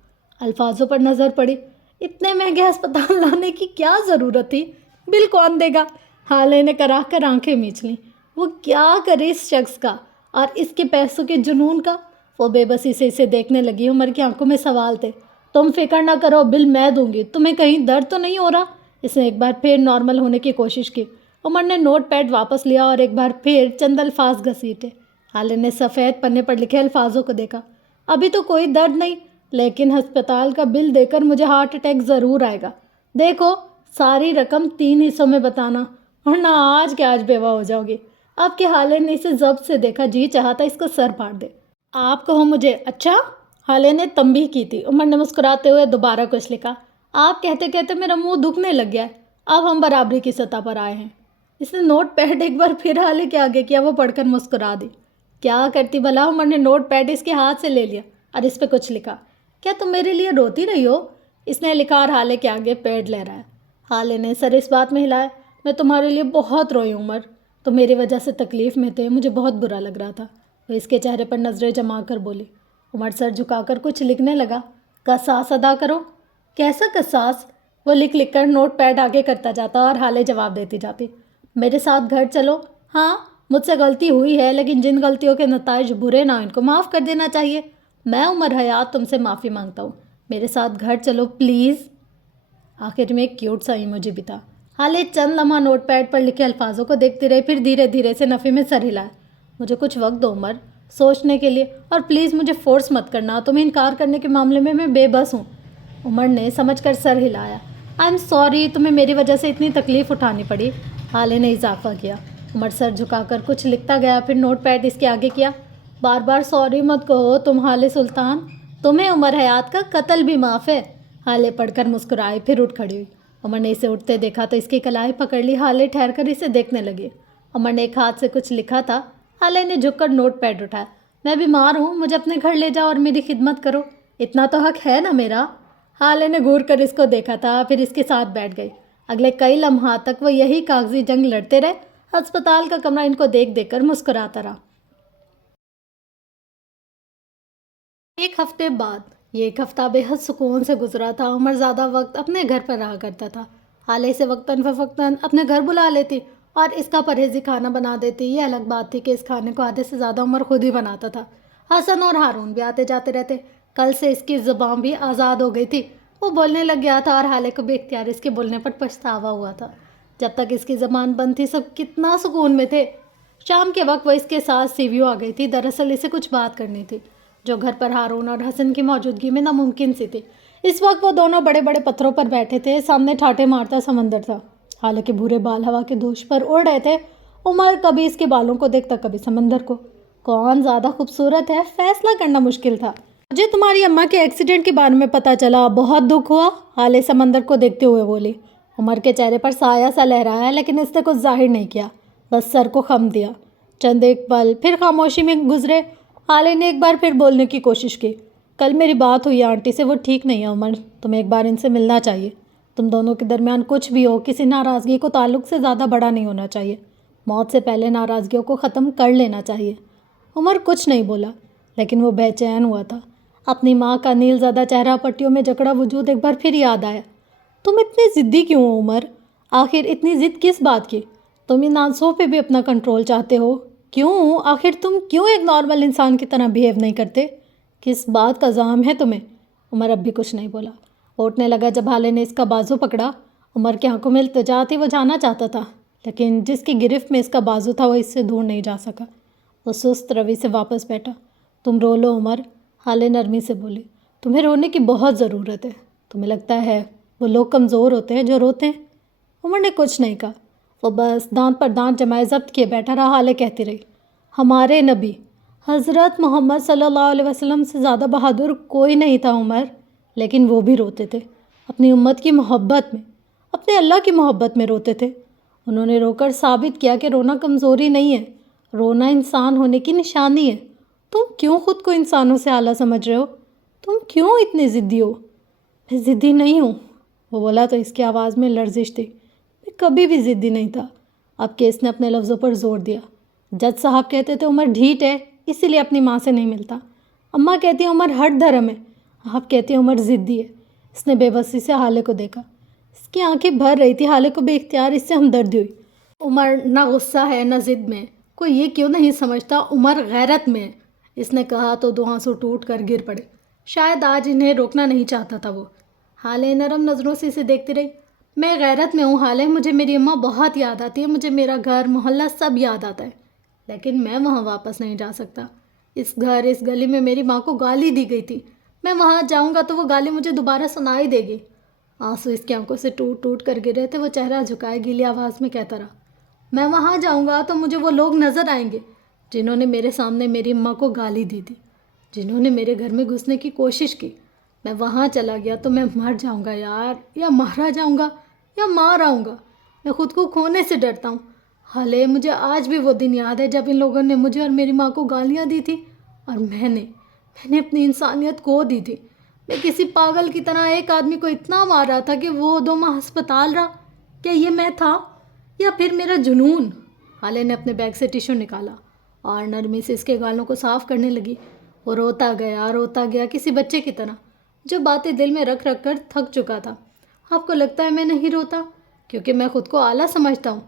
الفاظوں پر نظر پڑی۔ اتنے مہنگے ہسپتال لانے کی کیا ضرورت تھی؟ بل کون دے گا؟ حالے نے کراہ کر آنکھیں میچ لیں۔ وہ کیا کرے اس شخص کا اور اس کے پیسوں کے جنون کا؟ وہ بے بسی سے اسے دیکھنے لگی۔ عمر کی آنکھوں میں سوال تھے۔ تم فکر نہ کرو، بل میں دوں گی۔ تمہیں کہیں درد تو نہیں ہو رہا؟ اس نے ایک بار پھر نارمل ہونے کی کوشش کی۔ عمر نے نوٹ پیڈ واپس لیا اور ایک بار پھر چند الفاظ گھسیٹے۔ حالے نے سفید پنے پر لکھے الفاظوں کو دیکھا۔ ابھی تو کوئی درد نہیں، لیکن ہسپتال کا بل دے کر مجھے ہارٹ اٹیک ضرور آئے گا۔ دیکھو، ساری رقم 3 حصوں میں بتانا، ورنہ آج کے آج بیوہ ہو جاؤ گی۔ اب کے حالے نے اسے ضبط سے دیکھا، جی چاہا تھا اس کو سر پھاڑ دے۔ آپ کہو مجھے؟ اچھا، حالے نے تنبیہ کی تھی۔ عمر نے مسکراتے ہوئے دوبارہ کچھ لکھا۔ آپ کہتے کہتے میرا منہ دکھنے لگ گیا ہے۔ اب ہم برابری کی سطح پر آئے ہیں۔ اس نے نوٹ پیڈ ایک بار پھر حالے کے آگے کیا۔ وہ پڑھ کر مسکرا دی۔ کیا کرتی بھلا؟ عمر نے نوٹ پیڈ اس کے ہاتھ سے لے لیا اور اس پہ کچھ لکھا۔ کیا تم میرے لیے روتی رہی ہو؟ اس نے لکھا اور حالے کے آگے پیڈ لہرایا۔ حالے نے سر اس بات میں ہلایا۔ میں تمہارے لیے بہت روئی عمر، تم میری وجہ سے تکلیف میں تھے، مجھے بہت برا لگ رہا تھا۔ وہ اس کے چہرے پر نظریں جما کر بولی۔ عمر سر جھکا کر کچھ لکھنے لگا۔ قصاص ادا کرو؟ کیسا قصاص؟ وہ لکھ لکھ کر نوٹ پیڈ آگے کرتا جاتا اور حالے جواب دیتی جاتی۔ میرے ساتھ گھر چلو۔ ہاں، مجھ سے غلطی ہوئی ہے، لیکن جن غلطیوں کے نتائج برے نہ ان کو معاف کر دینا چاہیے۔ میں عمر حیات تم سے معافی مانگتا ہوں، میرے ساتھ گھر چلو پلیز۔ آخر میں ایک کیوٹ سا ایموجی بھی تھا۔ حالے چند لمحہ نوٹ پیڈ پر لکھے الفاظوں کو دیکھتی رہی، پھر دھیرے دھیرے سے نفی میں سر ہلایا۔ مجھے کچھ وقت دو عمر، سوچنے کے لیے، اور پلیز مجھے فورس مت کرنا، تمہیں انکار کرنے کے معاملے میں بے بس ہوں۔ عمر نے سمجھ کر سر ہلایا۔ آئی ایم سوری، تمہیں میری وجہ سے اتنی تکلیف اٹھانی پڑی، حالے نے اضافہ کیا۔ عمر سر جھکا کر کچھ لکھتا گیا، پھر نوٹ پیڈ اس کے آگے کیا۔ بار بار سوری مت کہو تم حالے سلطان، تمہیں عمر حیات کا قتل بھی معاف ہے۔ حالے پڑھ کر مسکرائی، پھر اٹھ کھڑی ہوئی۔ عمر نے اسے اٹھتے دیکھا تو اس کی کلائی پکڑ لی۔ حالے ٹھہر کر اسے دیکھنے لگے۔ عمر نے ایک ہاتھ سے کچھ لکھا تھا۔ حالے نے جھک کر نوٹ پیڈ اٹھایا۔ میں بیمار ہوں، مجھے اپنے گھر لے جاؤ اور میری خدمت کرو، اتنا تو حق ہے نا میرا۔ حالے نے گھور کر اس کو دیکھا تھا، پھر اس کے ساتھ بیٹھ گئی۔ اگلے کئی لمحات تک وہ یہی کاغذی جنگ لڑتے رہے۔ ہسپتال کا کمرہ ان کو دیکھ دیکھ کر مسکراتا رہا۔ ایک ہفتے بعد، یہ ایک ہفتہ بے حد سکون سے گزرا تھا۔ عمر زیادہ وقت اپنے گھر پر رہا کرتا تھا۔ حالے سے وقتاً فوقتاً اپنے گھر بلا لیتی اور اس کا پرہیزی کھانا بنا دیتی۔ یہ الگ بات تھی کہ اس کھانے کو آدھے سے زیادہ عمر خود ہی بناتا تھا۔ حسن اور ہارون بھی آتے جاتے رہتے۔ کل سے اس کی زبان بھی آزاد ہو گئی تھی۔ وہ بولنے لگ گیا تھا اور حالے کو بے اختیار اس کے بولنے پر پچھتاوا ہوا تھا۔ جب تک اس کی زبان بند تھی سب کتنا سکون میں تھے۔ شام کے وقت وہ اس کے ساتھ سیویو آ گئی تھی۔ دراصل اسے کچھ بات کرنی تھی جو گھر پر ہارون اور حسن کی موجودگی میں ناممکن سی تھی۔ اس وقت وہ دونوں بڑے بڑے پتھروں پر بیٹھے تھے، سامنے ٹھاٹے مارتا سمندر تھا۔ حالانکہ بھورے بال ہوا کے دوش پر اڑ رہے تھے۔ عمر کبھی اس کے بالوں کو دیکھتا، کبھی سمندر کو۔ کون زیادہ خوبصورت ہے، فیصلہ کرنا مشکل تھا۔ مجھے تمہاری اماں کے ایکسیڈنٹ کے بارے میں پتہ چلا، بہت دکھ ہوا، حالے سمندر کو دیکھتے ہوئے بولی۔ عمر کے چہرے پر سایہ سا لہرایا، لیکن اس نے کچھ ظاہر نہیں کیا، بس سر کو خم دیا۔ چند ایک پل پھر خاموشی میں گزرے۔ حالے نے ایک بار پھر بولنے کی کوشش کی۔ کل میری بات ہوئی آنٹی سے، وہ ٹھیک نہیں ہے عمر، تمہیں ایک بار ان سے ملنا چاہیے۔ تم دونوں کے درمیان کچھ بھی ہو، کسی ناراضگی کو تعلق سے زیادہ بڑا نہیں ہونا چاہیے۔ موت سے پہلے ناراضگیوں کو ختم کر لینا چاہیے۔ عمر کچھ نہیں بولا، لیکن وہ بے چین ہوا تھا۔ اپنی ماں کا نیل زدہ چہرہ پٹیوں میں جکڑا وجود ایک بار پھر یاد آیا۔ تم اتنے ضدی کیوں ہو عمر؟ آخر اتنی ضد کس بات کی؟ تم ان آنسوں پہ بھی اپنا کنٹرول چاہتے ہو؟ کیوں؟ آخر تم کیوں ایک نارمل انسان کی طرح بیہیو نہیں کرتے؟ کس بات کا زام ہے تمہیں؟ عمر اب بھی کچھ نہیں بولا۔ اٹھنے لگا جب حالے نے اس کا بازو پکڑا۔ عمر کی آنکھوں میں التجا تھی، وہ جانا چاہتا تھا، لیکن جس کی گرفت میں اس کا بازو تھا وہ اس سے دور نہیں جا سکا۔ وہ سست روی سے واپس بیٹھا۔ تم رو لو عمر، حالے نرمی سے بولی۔ تمہیں رونے کی بہت ضرورت ہے۔ تمہیں لگتا ہے وہ لوگ کمزور ہوتے ہیں جو روتے ہیں؟ عمر نے کچھ نہیں کہا، وہ بس دانت پر دانت جمائے ضبط کیے بیٹھا رہا۔ حالے کہتی رہی، ہمارے نبی حضرت محمد صلی اللہ علیہ وسلم سے زیادہ بہادر کوئی نہیں تھا عمر، لیکن وہ بھی روتے تھے، اپنی امت کی محبت میں، اپنے اللہ کی محبت میں روتے تھے۔ انہوں نے رو کر ثابت کیا کہ رونا کمزوری نہیں ہے، رونا انسان ہونے کی نشانی ہے۔ تم کیوں خود کو انسانوں سے اعلیٰ سمجھ رہے ہو؟ تم کیوں اتنے ضدی ہو؟ میں ضدی نہیں ہوں، وہ بولا تو اس کی آواز میں لرزش تھی۔ میں کبھی بھی ضدی نہیں تھا۔ اب کیس نے اپنے لفظوں پر زور دیا۔ جج صاحب کہتے تھے عمر ڈھیٹ ہے، اسی لیے اپنی ماں سے نہیں ملتا۔ اماں کہتی ہیں عمر ہٹ دھرم ہے، آپ کہتی ہیں عمر ضدی ہے۔ اس نے بے بسی سے حالے کو دیکھا۔ اس کی آنکھیں بھر رہی تھی۔ حالے کو بے اختیار اس سے ہمدردی ہوئی۔ عمر نہ غصہ ہے نہ ضد میں، کوئی یہ کیوں نہیں سمجھتا عمر غیرت میں ہے، اس نے کہا تو دو آنسو ٹوٹ کر گر پڑے۔ شاید آج انہیں روکنا نہیں چاہتا تھا وہ۔ حالے نرم نظروں سے اسے دیکھتی رہی۔ میں غیرت میں ہوں حالے، مجھے میری اماں بہت یاد آتی ہے، مجھے میرا گھر محلہ سب یاد آتا ہے، لیکن میں وہاں واپس نہیں جا سکتا۔ اس گھر اس گلی میں میری ماں کو گالی دی گئی تھی، میں وہاں جاؤں گا تو وہ گالی مجھے دوبارہ سنائی دے گی۔ آنسو اس کی آنکھوں سے ٹوٹ ٹوٹ کر گرے تھے۔ وہ چہرہ جھکائے گیلی آواز میں کہتا رہا، میں وہاں جاؤں گا تو مجھے وہ لوگ نظر آئیں گے جنہوں نے میرے سامنے میری اماں کو گالی دی تھی، جنہوں نے میرے گھر میں گھسنے کی کوشش کی۔ میں وہاں چلا گیا تو میں مر جاؤں گا یار، یا مارا جاؤں گا یا مار آؤں گا۔ میں خود کو کھونے سے ڈرتا ہوں۔ حالے مجھے آج بھی وہ دن یاد ہے جب ان لوگوں نے مجھے اور میری ماں کو گالیاں دی تھی اور میں نے اپنی انسانیت کھو دی تھی۔ میں کسی پاگل کی طرح ایک آدمی کو اتنا مار رہا تھا کہ وہ 2 ماہ ہسپتال رہا۔ کیا یہ میں تھا یا پھر میرا جنون؟ حالے نے اپنے بیگ سے ٹیشو نکالا اور نرمی سے اس کے گالوں کو صاف کرنے لگی۔ وہ روتا گیا کسی بچے کی طرح جو باتیں دل میں رکھ رکھ کر تھک چکا تھا۔ آپ کو لگتا ہے میں نہیں روتا کیونکہ میں خود کو اعلیٰ سمجھتا ہوں؟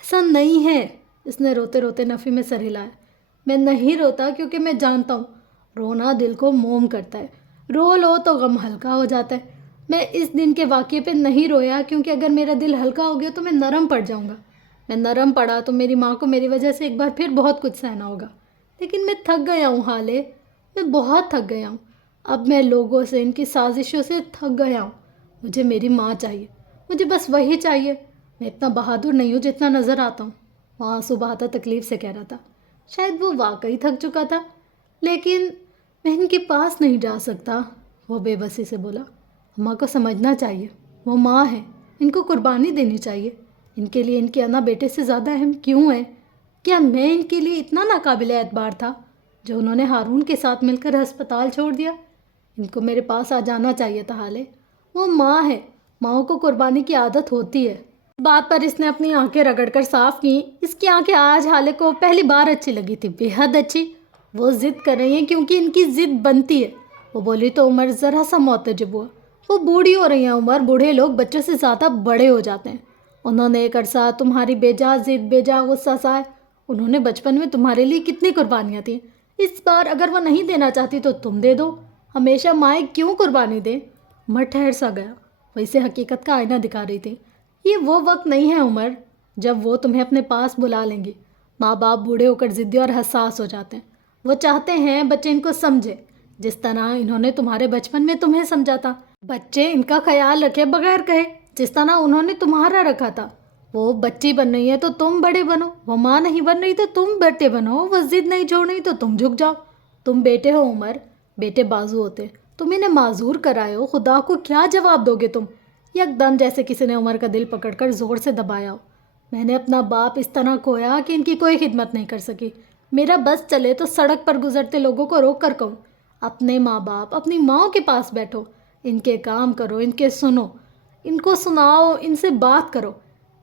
ایسا نہیں ہے، اس نے روتے روتے نفی میں سر ہلایا۔ میں نہیں روتا کیونکہ میں جانتا ہوں رونا دل کو موم کرتا ہے، رو لو تو غم ہلکا ہو جاتا ہے۔ میں اس دن کے واقعے پہ نہیں رویا کیونکہ اگر میرا دل ہلکا ہو گیا تو میں نرم پڑ جاؤں گا۔ میں نرم پڑا تو میری ماں کو میری وجہ سے ایک بار پھر بہت کچھ سہنا ہوگا۔ لیکن میں تھک گیا ہوں حالے، میں بہت تھک گیا ہوں۔ اب میں لوگوں سے، ان کی سازشوں سے تھک گیا ہوں۔ مجھے میری ماں چاہیے، مجھے بس وہی چاہیے۔ میں اتنا بہادر نہیں ہوں جتنا نظر آتا ہوں، وہ آنسو بہاتا تکلیف سے کہہ رہا تھا۔ شاید وہ واقعی تھک چکا تھا، لیکن میں ان کے پاس نہیں جا سکتا، وہ بے بسی سے بولا۔ اماں کو سمجھنا چاہیے، وہ ماں ہے، ان کو قربانی دینی چاہیے۔ ان کے لیے ان کے انا بیٹے سے زیادہ اہم کیوں ہے؟ کیا میں ان کے لیے اتنا ناقابل اعتبار تھا جو انہوں نے ہارون کے ساتھ مل کر ہسپتال چھوڑ دیا؟ ان کو میرے پاس آ جانا چاہیے تھا حالے، وہ ماں ہے، ماؤں کو قربانی کی عادت ہوتی ہے۔ بات پر اس نے اپنی آنکھیں رگڑ کر صاف کی۔ اس کی آنکھیں آج حالے کو پہلی بار اچھی لگی تھی، بے حد اچھی۔ وہ ضد کر رہی ہیں کیونکہ ان کی ضد بنتی ہے، وہ بولی تو عمر ذرا سا معتجب ہوا۔ وہ بوڑھی ہو رہی ہیں عمر، بوڑھے لوگ بچوں سے زیادہ بڑے ہو جاتے ہیں۔ انہوں نے ایک عرصہ تمہاری بے جا ضد، بے جا غصہ سائے، انہوں نے بچپن میں تمہارے لیے کتنی قربانیاں تھیں۔ اس بار اگر وہ نہیں دینا چاہتی تو تم دے دو، ہمیشہ مائیں کیوں قربانی دیں؟ عمر ٹھہر سا گیا، وہ اسے حقیقت کا آئینہ دکھا رہی تھی۔ یہ وہ وقت نہیں ہے عمر جب وہ تمہیں اپنے پاس بلا لیں گی۔ ماں باپ بوڑھے ہو کر ضدی اور حساس ہو جاتے ہیں، وہ چاہتے ہیں بچے ان کو سمجھے جس طرح انہوں نے تمہارے بچپن میں تمہیں سمجھا تھا۔ بچے ان کا خیال رکھے بغیر کہے جس طرح انہوں نے تمہارا رکھا تھا۔ وہ بچی بن رہی ہے تو تم بڑے بنو، وہ ماں نہیں بن رہی تو تم بیٹے بنو، وہ ضد نہیں چھوڑ رہی تو تم جھک جاؤ۔ تم بیٹے ہو عمر، بیٹے بازو ہوتے، تم انہیں معذور کرائے ہو، خدا کو کیا جواب دو گے تم؟ یک دم جیسے کسی نے عمر کا دل پکڑ کر زور سے دبایا ہو۔ میں نے اپنا باپ اس طرح کھویا کہ ان کی کوئی خدمت نہیں کر سکی۔ میرا بس چلے تو سڑک پر گزرتے لوگوں کو روک کر کہوں، اپنے ماں باپ، اپنی ماؤں کے پاس بیٹھو، ان کے کام کرو، ان کے سنو، ان کو سناؤ، ان سے بات کرو۔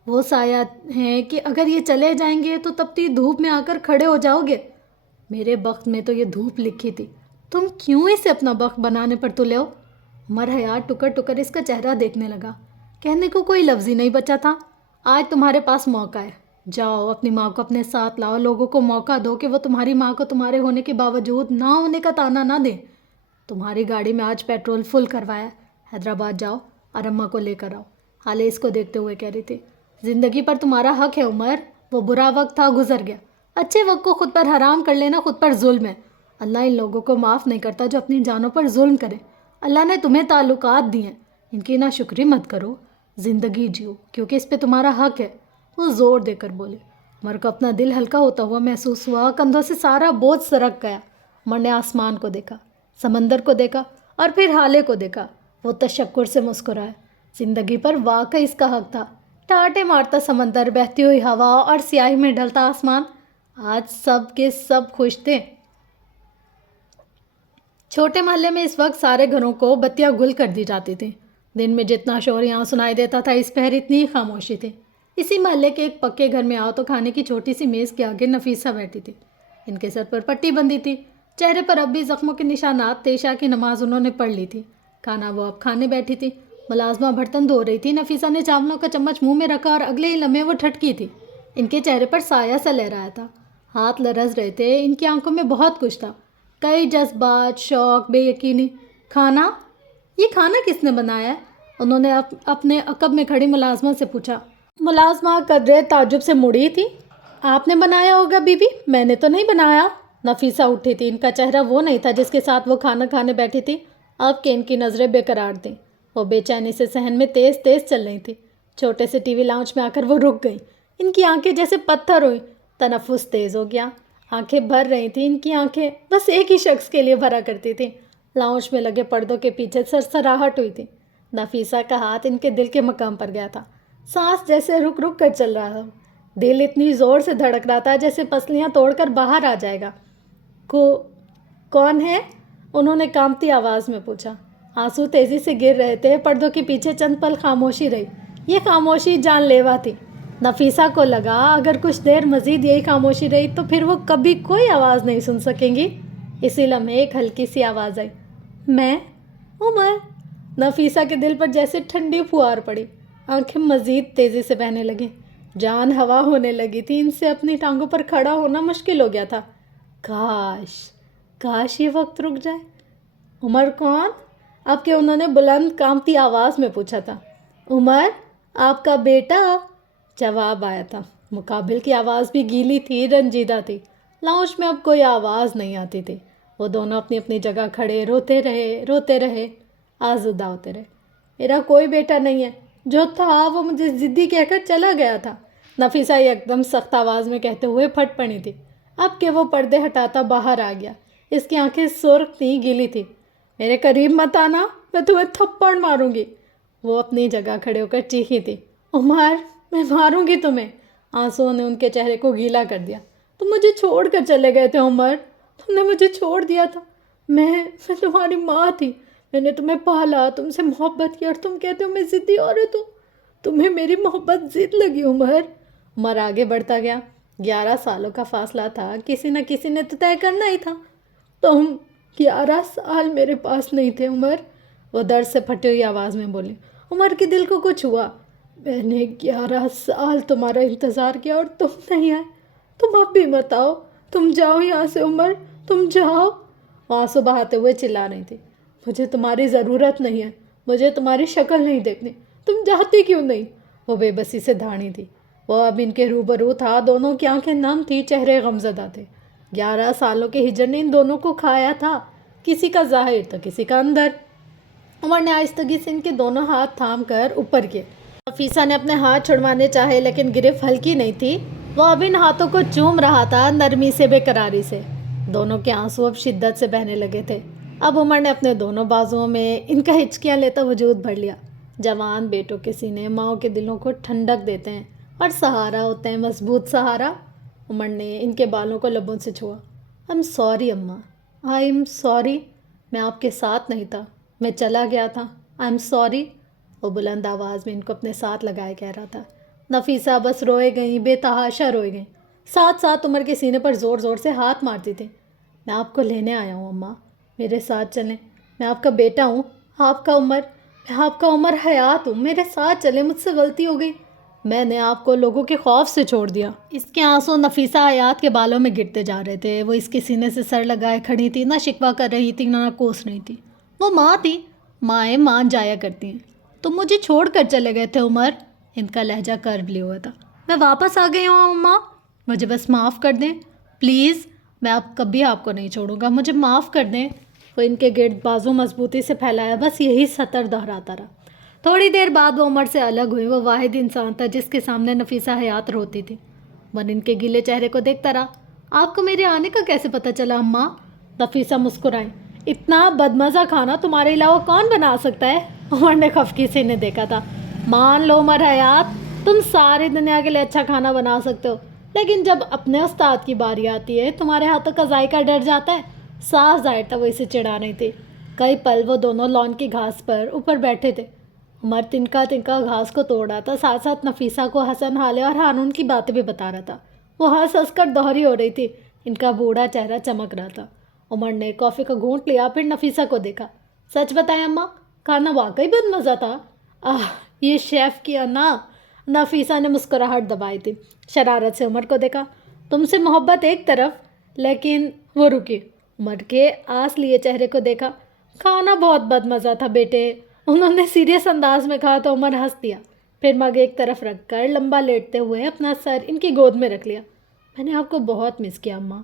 وہ سایہ ہیں کہ اگر یہ چلے جائیں گے تو تپتی دھوپ میں آ کر کھڑے ہو جاؤ گے۔ میرے بخت میں تو یہ دھوپ لکھی تھی، تم کیوں اسے اپنا بخت بنانے پر تلے ہو؟ عمر حیات ٹکر ٹکر اس کا چہرہ دیکھنے لگا۔ کہنے کو کوئی لفظ ہی نہیں بچا تھا۔ آج تمہارے پاس موقع ہے، جاؤ اپنی ماں کو اپنے ساتھ لاؤ، لوگوں کو موقع دو کہ وہ تمہاری ماں کو تمہارے ہونے کے باوجود نہ ہونے کا طعنہ نہ دیں۔ تمہاری گاڑی میں آج پیٹرول فل کروایا، حیدرآباد جاؤ اور اماں کو لے کر آؤ۔ حالے اس کو دیکھتے ہوئے کہہ رہی تھی، زندگی پر تمہارا حق ہے عمر، وہ برا وقت تھا گزر گیا، اچھے وقت کو خود پر حرام کر لینا خود پر ظلم ہے۔ اللہ ان لوگوں کو معاف نہیں کرتا جو اپنی جانوں پر ظلم کرے۔ اللہ نے تمہیں تعلقات دی ہیں، ان کی ناشکری مت کرو، زندگی جیو کیونکہ اس پہ تمہارا حق ہے، وہ زور دے کر بولے۔ عمر کو اپنا دل ہلکا ہوتا ہوا محسوس ہوا، کندھوں سے سارا بوجھ سرک گیا۔ عمر نے آسمان کو دیکھا، سمندر کو دیکھا اور پھر حالے کو دیکھا۔ وہ تشکر سے مسکرایا، زندگی پر واقعی اس کا حق تھا۔ ٹاٹے مارتا سمندر، بہتی ہوئی ہوا اور سیاہی میں ڈھلتا آسمان، آج سب کے سب خوش تھے۔ چھوٹے محلے میں اس وقت سارے گھروں کو بتیاں گل کر دی جاتی تھیں۔ دن میں جتنا شور یہاں سنائی دیتا تھا اس پہر اتنی ہی خاموشی تھی۔ اسی محلے کے ایک پکے گھر میں آؤ تو کھانے کی چھوٹی سی میز کے آگے نفیسہ بیٹھی تھی۔ ان کے سر پر پٹی بندھی تھی، چہرے پر اب بھی زخموں کے نشانات تھے۔ عشاء کی نماز انہوں نے پڑھ لی تھی۔ کھانا وہ اب کھانے بیٹھی تھی۔ ملازمہ برتن دھو رہی تھی۔ نفیسہ نے چاولوں کا چمچ منہ میں رکھا اور اگلے ہی لمحے وہ ٹھٹکی تھی۔ ان کے چہرے پر سایہ سا لہرایا تھا، ہاتھ لرز رہے تھے۔ ان کی آنکھوں میں بہت کچھ تھا، کئی جذبات، شوق، بے یقینی۔ کھانا؟ یہ کھانا کس نے بنایا ہے؟ انہوں نے اپنے عقب میں کھڑی ملازمہ سے پوچھا۔ ملازمہ قدرے تعجب سے مڑی تھی۔ آپ نے بنایا ہوگا بی بی، میں نے تو نہیں بنایا۔ نفیسہ اٹھی تھی۔ ان کا چہرہ وہ نہیں تھا جس کے ساتھ وہ کھانا کھانے بیٹھی تھی۔ اب کہ ان کی نظریں بے قرار تھیں، وہ بے چینی سے صحن میں تیز تیز چل رہی تھی۔ چھوٹے سے ٹی وی لاؤنج میں آ کر وہ رک گئیں۔ ان کی آنکھیں جیسے پتھر ہوئیں، تنفس تیز ہو گیا، آنکھیں بھر رہی تھیں۔ ان کی آنکھیں بس ایک ہی شخص کے لیے بھرا کرتی تھیں۔ لاؤنج میں لگے پردوں کے پیچھے سرسراہٹ ہوئی تھی۔ نفیسہ کا ہاتھ ان کے دل کے مقام پر گیا تھا، سانس جیسے رک رک کر چل رہا تھا۔ دل اتنی زور سے دھڑک رہا تھا جیسے پسلیاں توڑ کر باہر آ جائے گا۔ کون ہے؟ انہوں نے کانپتی آواز میں پوچھا۔ آنسو تیزی سے گر رہے تھے۔ پردوں کے پیچھے چند پل خاموشی رہی۔ یہ خاموشی جان لیوا تھی۔ نفیسہ کو لگا اگر کچھ دیر مزید یہی خاموشی رہی تو پھر وہ کبھی کوئی آواز نہیں سن سکیں گی۔ اسی لمحے ایک ہلکی سی آواز آئی، میں عمر۔ نفیسہ کے دل پر جیسے ٹھنڈی پھوار پڑی، آنکھیں مزید تیزی سے بہنے لگیں، جان ہوا ہونے لگی تھی۔ ان سے اپنی ٹانگوں پر کھڑا ہونا مشکل ہو گیا تھا۔ کاش یہ وقت رک جائے۔ عمر کون؟ اب کہ انہوں نے بلند کانپتی آواز میں پوچھا تھا۔ عمر، آپ کا بیٹا، جواب آیا تھا۔ مقابل کی آواز بھی گیلی تھی، رنجیدہ تھی۔ لاؤنج میں اب کوئی آواز نہیں آتی تھی۔ وہ دونوں اپنی اپنی جگہ کھڑے روتے رہے، آزودہ ہوتے رہے۔ میرا کوئی بیٹا نہیں ہے، جو تھا وہ مجھے ضدی کہہ کر چلا گیا تھا، نفیسہ ایک دم سخت آواز میں کہتے ہوئے پھٹ پڑی تھی۔ اب کہ وہ پردے ہٹاتا باہر آ گیا، اس کی آنکھیں سرخ تھیں، گیلی تھی۔ میرے قریب مت آنا، میں تمہیں تھپڑ ماروں گی، وہ اپنی جگہ کھڑے ہو کر چیخی تھی۔ عمر، میں ماروں گی تمہیں۔ آنسوؤں نے ان کے چہرے کو گیلا کر دیا۔ تم مجھے چھوڑ کر چلے گئے تھے عمر، تم نے مجھے چھوڑ دیا تھا۔ میں تمہاری ماں تھی، میں نے تمہیں پالا، تم سے محبت کی، اور تم کہتے ہو میں ضدی عورت ہوں۔ تمہیں میری محبت ضد لگی عمر۔ عمر آگے بڑھتا گیا۔ 11 سالوں کا فاصلہ تھا، کسی نہ کسی نے تو طے کرنا ہی تھا۔ تم 11 سال میرے پاس نہیں تھے عمر، وہ درد سے پھٹی ہوئی آواز میں بولی۔ عمر کے دل کو کچھ ہوا۔ میں نے 11 سال تمہارا انتظار کیا اور تم نہیں آئے۔ تم اب بھی مت آؤ، تم جاؤ یہاں سے عمر، تم جاؤ۔ وہ آنسو بہاتے ہوئے چلا رہی تھی۔ مجھے تمہاری ضرورت نہیں ہے، مجھے تمہاری شکل نہیں دیکھنی، تم جاتی کیوں نہیں؟ وہ بے بسی سے دھاڑی تھی۔ وہ اب ان کے روبرو تھا، دونوں کی آنکھیں نم تھی، چہرے غمزدہ تھے۔ 11 سالوں کے ہجر نے ان دونوں کو کھایا تھا، کسی کا ظاہر تو کسی کا اندر۔ عمر نے آہستگی سے ان کے دونوں ہاتھ تھام کر اوپر کیے۔ نفیسہ نے اپنے ہاتھ چھڑوانے چاہے لیکن گرفت ہلکی نہیں تھی۔ وہ اب ان ہاتھوں کو چوم رہا تھا، نرمی سے، بے قراری سے۔ دونوں کے آنسو اب شدت سے بہنے لگے تھے۔ اب عمر نے اپنے دونوں بازوؤں میں ان کا ہچکیاں لیتا وجود بھر لیا۔ جوان بیٹوں کے سینے ماؤں کے دلوں کو ٹھنڈک دیتے ہیں اور سہارا ہوتے ہیں، مضبوط سہارا۔ عمر نے ان کے بالوں کو لبوں سے چھوا۔ آئی ایم سوری اماں، آئی ایم سوری، میں آپ کے ساتھ نہیں تھا، میں چلا گیا تھا، آئی ایم سوری، وہ بلند آواز میں ان کو اپنے ساتھ لگائے کہہ رہا تھا۔ نفیسہ بس روئے گئیں، بے تحاشا روئے گئیں، ساتھ ساتھ عمر کے سینے پر زور زور سے ہاتھ مارتی تھی۔ میں آپ کو لینے آیا ہوں اماں، میرے ساتھ چلیں، میں آپ کا بیٹا ہوں، آپ کا عمر، میں آپ کا عمر حیات ہوں، میرے ساتھ چلیں، مجھ سے غلطی ہو گئی، میں نے آپ کو لوگوں کے خوف سے چھوڑ دیا۔ اس کے آنسو نفیسہ حیات کے بالوں میں گرتے جا رہے تھے۔ وہ اس کے سینے سے سر لگائے کھڑی تھی، نہ شکوہ کر رہی تھی نہ کوس رہی تھی۔ وہ ماں تھی، مائیں مان جایا کرتی ہیں۔ تم مجھے چھوڑ کر چلے گئے تھے عمر، ان کا لہجہ کرب لیا ہوا تھا۔ میں واپس آ گئی ہوں اماں، مجھے بس معاف کر دیں پلیز، میں اب کبھی آپ کو نہیں چھوڑوں گا، مجھے معاف کر دیں۔ وہ ان کے گرد بازو مضبوطی سے پھیلایا، بس یہی سطر دہراتا رہا۔ تھوڑی دیر بعد وہ عمر سے الگ ہوئی۔ وہ واحد انسان تھا جس کے سامنے نفیسہ حیات روتی تھی۔ من ان کے گیلے چہرے کو دیکھتا رہا۔ آپ کو میرے آنے کا کیسے پتہ چلا اماں؟ نفیسہ مسکرائیں۔ اتنا بدمزہ کھانا تمہارے علاوہ کون بنا سکتا ہے؟ عمر نے خفگی سے انہیں دیکھا تھا۔ مان لو عمر حیات، تم ساری دنیا کے لیے اچھا کھانا بنا سکتے ہو، لیکن جب اپنے استاد کی باری آتی ہے تمہارے ہاتھوں کا ذائقہ ڈر جاتا ہے۔ صاف ظاہر تھا وہ اسے چڑھا رہی تھی۔ کئی پل وہ دونوں لان کی گھاس پر اوپر بیٹھے تھے۔ عمر تنکا تنکا گھاس کو توڑ رہا تھا، ساتھ ساتھ نفیسہ کو حسن، حالے اور ہارون کی باتیں بھی بتا رہا تھا۔ وہ ہنس ہنس کر دوہری ہو رہی تھی، ان کا بوڑھا چہرہ چمک رہا تھا۔ عمر نے کافی کا گھونٹ لیا، پھر نفیسہ کو دیکھا۔ سچ بتائیں اماں، کھانا واقعی بہت مزہ تھا۔ یہ شیف کیا نا۔ نفیسہ نے مسکراہٹ دبائی تھی، شرارت سے عمر کو دیکھا۔ تم سے محبت ایک طرف، لیکن وہ رکی۔ عمر کے آس لیے چہرے کو دیکھا۔ کھانا بہت بد مزہ تھا بیٹے، انہوں نے سیریس انداز میں کہا تو عمر ہنس دیا، پھر مگ ایک طرف رکھ کر لمبا لیٹتے ہوئے اپنا سر ان کی گود میں رکھ لیا۔ میں نے آپ کو بہت مس کیا اماں۔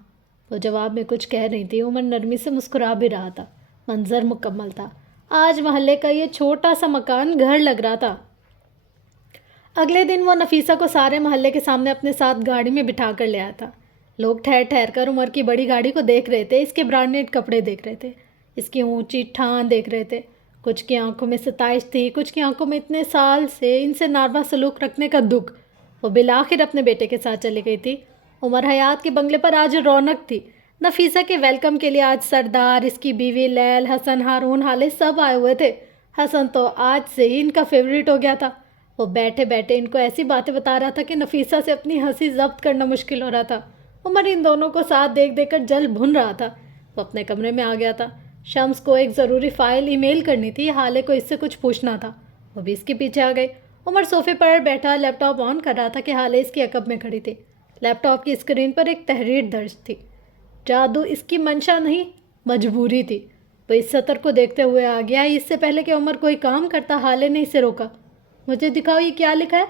وہ جواب میں کچھ کہہ رہی تھی، عمر نرمی سے مسکرا بھی رہا تھا۔ منظر مکمل تھا۔ آج محلے کا یہ چھوٹا سا مکان گھر لگ رہا تھا۔ اگلے دن وہ نفیسہ کو سارے محلے کے سامنے اپنے ساتھ گاڑی میں بٹھا کر لے آیا تھا۔ لوگ ٹھہر ٹھہر کر عمر کی بڑی گاڑی کو دیکھ رہے تھے، اس کے برانڈیڈ کپڑے دیکھ رہے تھے، اس کی اونچی ٹھان دیکھ رہے تھے۔ کچھ کی آنکھوں میں ستائش تھی، کچھ کی آنکھوں میں اتنے سال سے ان سے ناروا سلوک رکھنے کا دکھ۔ وہ بالآخر اپنے بیٹے کے ساتھ چلی گئی تھی۔ عمر حیات کے بنگلے پر آج رونق تھی۔ نفیسہ کے ویلکم کے لیے آج سردار، اس کی بیوی لیل، حسن، ہارون، حالے سب آئے ہوئے تھے۔ حسن تو آج سے ہی ان کا فیوریٹ ہو گیا تھا۔ وہ بیٹھے بیٹھے ان کو ایسی باتیں بتا رہا تھا کہ نفیسہ سے اپنی ہنسی ضبط کرنا مشکل ہو رہا تھا۔ عمر ان دونوں کو ساتھ دیکھ دیکھ کر جل بھن رہا تھا۔ وہ اپنے کمرے میں آ گیا تھا۔ شمس کو ایک ضروری فائل ای میل کرنی تھی، حالے کو اس سے کچھ پوچھنا تھا، وہ بھی اس کے پیچھے آ گئی۔ عمر صوفے پر بیٹھا لیپ ٹاپ آن کر رہا تھا کہ حالے اس کی عقب میں کھڑی تھی۔ لیپ ٹاپ کی اسکرین پر ایک تحریر درج تھی۔ جادو اس کی منشا نہیں، مجبوری تھی۔ وہ اس سطر کو دیکھتے ہوئے آ گیا۔ اس سے پہلے کہ عمر کوئی کام کرتا، حالے نے اسے روکا۔ مجھے دکھاؤ یہ کیا لکھا ہے۔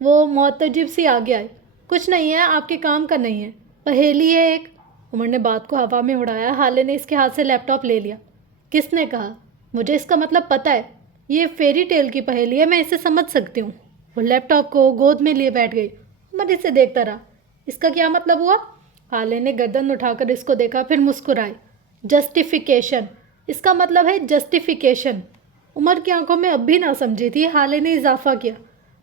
وہ معتجب سی آگے آئی۔ کچھ نہیں ہے، آپ کے کام کا نہیں ہے، پہیلی ہے ایک۔ عمر نے بات کو ہوا میں اڑایا۔ حالے نے اس کے ہاتھ سے لیپ ٹاپ لے لیا۔ کس نے کہا؟ مجھے اس کا مطلب پتہ ہے، یہ فیری ٹیل کی پہیلی ہے، میں اسے سمجھ سکتی ہوں۔ وہ لیپ ٹاپ کو گود میں لیے بیٹھ گئی۔ عمر اسے دیکھتا رہا۔ اس کا کیا مطلب ہوا؟ حالے نے گردن اٹھا کر اس کو دیکھا، پھر مسکرائی۔ جسٹیفیکیشن، اس کا مطلب ہے جسٹیفیکیشن۔ عمر کی آنکھوں میں اب بھی نہ سمجھی تھی۔ حالے نے اضافہ کیا،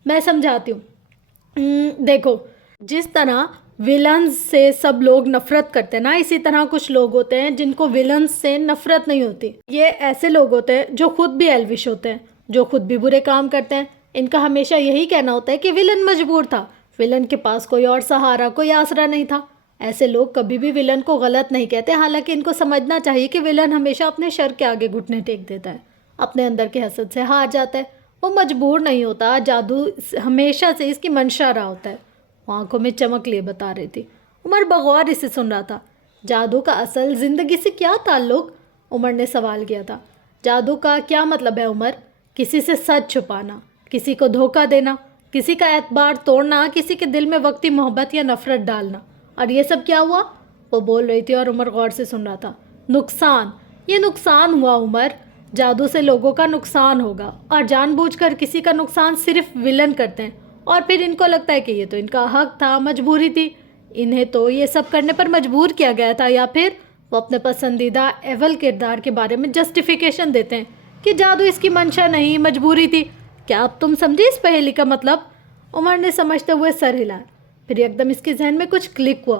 میں سمجھاتی ہوں۔ دیکھو، جس طرح ویلنز سے سب لوگ نفرت کرتے ہیں نا، اسی طرح کچھ لوگ ہوتے ہیں جن کو ویلنز سے نفرت نہیں ہوتی۔ یہ ایسے لوگ ہوتے ہیں جو خود بھی ایلوش ہوتے ہیں، جو خود بھی برے کام کرتے ہیں۔ ان کا ہمیشہ یہی کہنا ہوتا ہے کہ ویلن مجبور تھا، ویلن کے پاس کوئی اور سہارا، کوئی آسرا نہیں تھا۔ ایسے لوگ کبھی بھی ویلن کو غلط نہیں کہتے، حالانکہ ان کو سمجھنا چاہیے کہ ویلن ہمیشہ اپنے شر کے آگے گھٹنے ٹیک دیتا ہے، اپنے اندر کے حسد سے ہار جاتا ہے۔ وہ مجبور نہیں ہوتا، جادو ہمیشہ سے اس کی منشا رہا ہوتا ہے۔ وہ آنکھوں میں چمک لیے بتا رہی تھی۔ عمر بغور اسے سن رہا تھا۔ جادو کا اصل زندگی سے کیا تعلق؟ عمر نے سوال کیا تھا۔ جادو کا کیا مطلب ہے عمر؟ کسی سے سچ چھپانا، کسی کو دھوکہ دینا، کسی کا اعتبار توڑنا، کسی کے دل میں وقتی محبت یا نفرت ڈالنا۔ اور یہ سب کیا ہوا؟ وہ بول رہی تھی اور عمر غور سے سن رہا تھا۔ نقصان، یہ نقصان ہوا عمر۔ جادو سے لوگوں کا نقصان ہوگا، اور جان بوجھ کر کسی کا نقصان صرف ویلن کرتے ہیں، اور پھر ان کو لگتا ہے کہ یہ تو ان کا حق تھا، مجبوری تھی، انہیں تو یہ سب کرنے پر مجبور کیا گیا تھا۔ یا پھر وہ اپنے پسندیدہ ایول کردار کے بارے میں جسٹیفیکیشن دیتے ہیں کہ جادو اس کی منشا نہیں، مجبوری تھی۔ کیا اب تم سمجھے اس پہیلی کا مطلب؟ عمر نے سمجھتے ہوئے سر ہلایا۔ پھر ایک دم اس کے ذہن میں کچھ کلک ہوا۔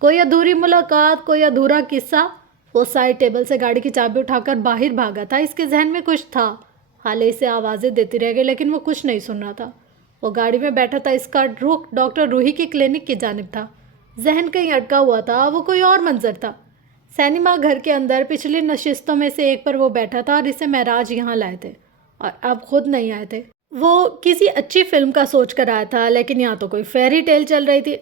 کوئی ادھوری ملاقات، کوئی ادھورا قصہ۔ وہ سائڈ ٹیبل سے گاڑی کی چابی اٹھا کر باہر بھاگا تھا۔ اس کے ذہن میں کچھ تھا۔ حالے اسے آوازیں دیتی رہ گئی، لیکن وہ کچھ نہیں سن رہا تھا۔ وہ گاڑی میں بیٹھا تھا، اس کا رخ ڈاکٹر روحی کی کلینک کی جانب تھا۔ ذہن کہیں اٹکا ہوا تھا، وہ کوئی اور منظر تھا۔ سینما گھر کے اندر پچھلی نشستوں میں سے ایک پر وہ بیٹھا تھا، اور اسے معراج یہاں لائے تھے، اور اب خود نہیں آئے تھے۔ وہ کسی اچھی فلم کا سوچ کر آیا تھا، لیکن یہاں تو کوئی فیری ٹیل چل رہی تھی۔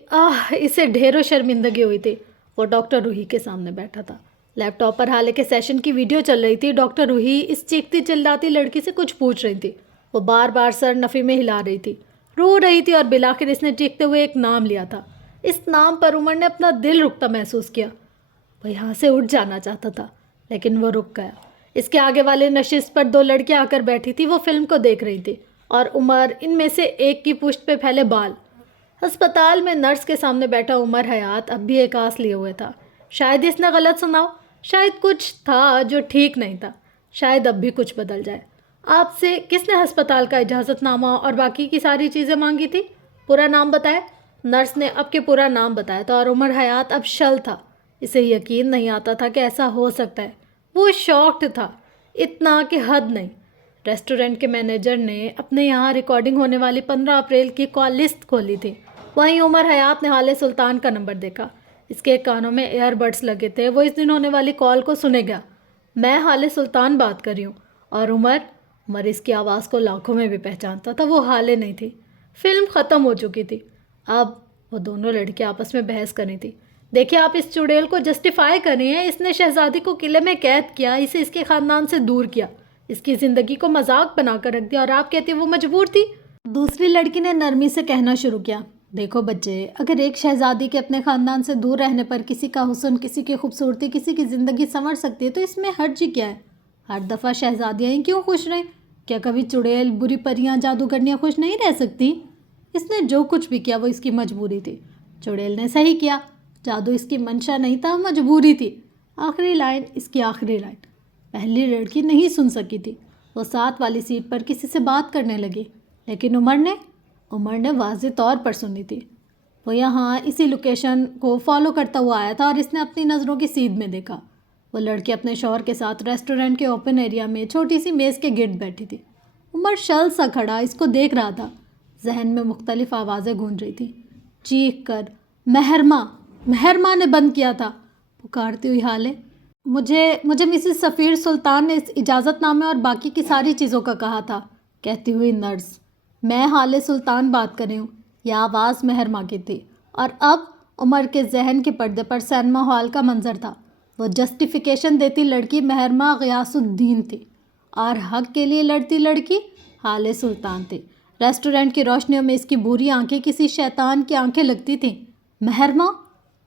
اسے ڈھیروں شرمندگی ہوئی تھی۔ وہ ڈاکٹر روحی کے سامنے بیٹھا تھا۔ لیپ ٹاپ پر حالے کے سیشن کی ویڈیو چل رہی تھی۔ ڈاکٹر روحی اس چیختی چلاتی لڑکی سے کچھ پوچھ رہی تھی۔ وہ بار بار سر نفی میں ہلا رہی تھی، رو رہی تھی، اور بالآخر اس نے چیختے ہوئے ایک نام لیا تھا۔ اس نام پر عمر نے اپنا دل رکتا محسوس کیا۔ وہ یہاں سے اٹھ جانا چاہتا تھا، لیکن وہ رک گیا۔ اس کے آگے والے نشست پر دو لڑکیاں آ کر بیٹھی تھی، وہ فلم کو دیکھ رہی تھی، اور عمر ان میں سے ایک کی پشت پہ پھیلے بال۔ ہسپتال میں نرس کے سامنے بیٹھا عمر حیات اب بھی ایک آس لیے ہوئے تھا۔ شاید اس نے غلط سنا ہو، شاید کچھ تھا جو ٹھیک نہیں تھا، شاید اب بھی کچھ بدل جائے۔ آپ سے کس نے ہسپتال کا اجازت نامہ اور باقی کی ساری چیزیں مانگی تھی؟ پورا نام بتائے۔ نرس نے اب کے پورا نام بتایا تھا، اور عمر حیات اب شل تھا۔ اسے یقین نہیں آتا تھا کہ ایسا ہو سکتا ہے۔ وہ شاکڈ تھا، اتنا کہ حد نہیں۔ ریسٹورنٹ کے مینیجر نے اپنے یہاں ریکارڈنگ ہونے والی 15 اپریل کی کال لسٹ کھولی تھی۔ وہیں عمر حیات نے حال سلطان کا نمبر دیکھا۔ اس کے کانوں میں ایئر بڈس لگے تھے۔ وہ اس دن ہونے والی کال کو سنے گا۔ میں حال سلطان بات کر رہی ہوں۔ اور عمر اس کی آواز کو لاکھوں میں بھی پہچانتا تھا۔ وہ حالے نہیں تھی۔ فلم ختم ہو چکی تھی۔ اب وہ دونوں لڑکے آپس میں بحث کر رہی تھی۔ دیکھیں، آپ اس چڑیل کو جسٹیفائی کر رہی ہیں۔ اس نے شہزادی کو قلعے میں قید کیا، اسے اس کے خاندان سے دور کیا، اس کی زندگی کو مذاق بنا کر رکھ دیا، اور آپ کہتی ہیں وہ مجبور تھی۔ دوسری لڑکی نے نرمی سے کہنا شروع کیا، دیکھو بچے، اگر ایک شہزادی کے اپنے خاندان سے دور رہنے پر کسی کا حسن، کسی کی خوبصورتی، کسی کی زندگی سنور سکتی ہے تو اس میں حرج کیا ہے؟ ہر دفعہ شہزادیاں ہی کیوں خوش رہیں؟ کیا کبھی چڑیل، بری پریاں، جادوگرنیاں خوش نہیں رہ سکتی؟ اس نے جو کچھ بھی کیا وہ اس کی مجبوری تھی۔ چڑیل نے صحیح کیا، جادو اس کی منشا نہیں تھا، مجبوری تھی۔ آخری لائن اس کی آخری لائن پہلی لڑکی نہیں سن سکی تھی۔ وہ ساتھ والی سیٹ پر کسی سے بات کرنے لگی، لیکن عمر نے واضح طور پر سنی تھی۔ وہ یہاں اسی لوکیشن کو فالو کرتا ہوا آیا تھا اور اس نے اپنی نظروں کی سیدھ میں دیکھا۔ وہ لڑکی اپنے شوہر کے ساتھ ریسٹورنٹ کے اوپن ایریا میں چھوٹی سی میز کے گرد بیٹھی تھی۔ عمر شل سا کھڑا اس کو دیکھ رہا تھا۔ ذہن میں مختلف آوازیں گونج رہی تھی۔ چیخ کر مہرما نے بند کیا تھا، پکارتی ہوئی حالے، مجھے مسز سفیر سلطان نے اس اجازت نامے اور باقی کی ساری چیزوں کا کہا تھا، کہتی ہوئی نرس، میں حال سلطان بات کر رہی ہوں۔ یہ آواز مہرما کی تھی، اور اب عمر کے ذہن کے پردے پر سینما ہال کا منظر تھا۔ وہ جسٹیفیکیشن دیتی لڑکی مہرما غیاث الدین تھی، اور حق کے لیے لڑتی لڑکی حال سلطان تھی۔ ریسٹورنٹ کی روشنیوں میں اس کی بھوری آنکھیں کسی شیطان کی آنکھیں لگتی تھیں۔ مہرما،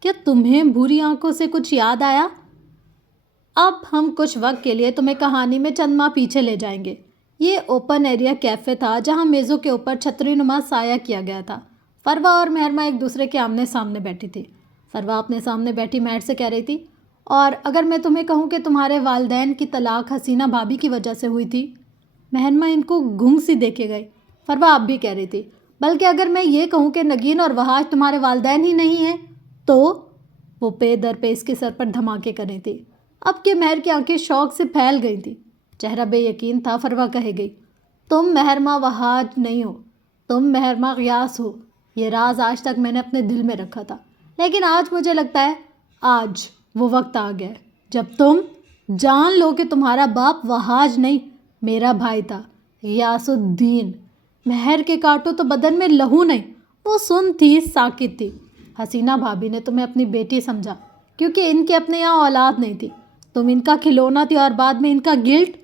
کیا تمہیں بھوری آنکھوں سے کچھ یاد آیا؟ اب ہم کچھ وقت کے لیے تمہیں کہانی میں چند ماہ پیچھے لے جائیں گے۔ یہ اوپن ایریا کیفے تھا جہاں میزوں کے اوپر چھتری نما سایہ کیا گیا تھا۔ فروا اور مہرما ایک دوسرے کے آمنے سامنے بیٹھی تھی۔ فروا اپنے سامنے بیٹھی مہر سے کہہ رہی تھی، اور اگر میں تمہیں کہوں کہ تمہارے والدین کی طلاق حسینہ بھابھی کی وجہ سے ہوئی تھی؟ مہرما ان کو گنگ سی دیکھے گئی۔ فروا اب بھی کہہ رہی تھی، بلکہ اگر میں یہ کہوں کہ نگین اور وحاج تمہارے والدین ہی نہیں ہیں تو؟ وہ پے در پہ اس کے سر پر دھماکے کر رہی تھی۔ اب کہ مہر کی آنکھیں شوق سے پھیل گئی تھیں، چہرہ بے یقین تھا۔ فروا کہے گئی، تم مہرما وحاج نہیں ہو، تم مہرما غیاث ہو۔ یہ راز آج تک میں نے اپنے دل میں رکھا تھا، لیکن آج مجھے لگتا ہے آج وہ وقت آ گیا ہے جب تم جان لو کہ تمہارا باپ وحاج نہیں، میرا بھائی تھا، غیاث الدین۔ مہر کے کاٹو تو بدن میں لہو نہیں۔ وہ سن تھی، ساکت تھی۔ حسینہ بھابھی نے تمہیں اپنی بیٹی سمجھا کیونکہ ان کے اپنے یہاں اولاد نہیں تھی۔ تم ان کا کھلونا تھی اور بعد میں ان کا گلٹ۔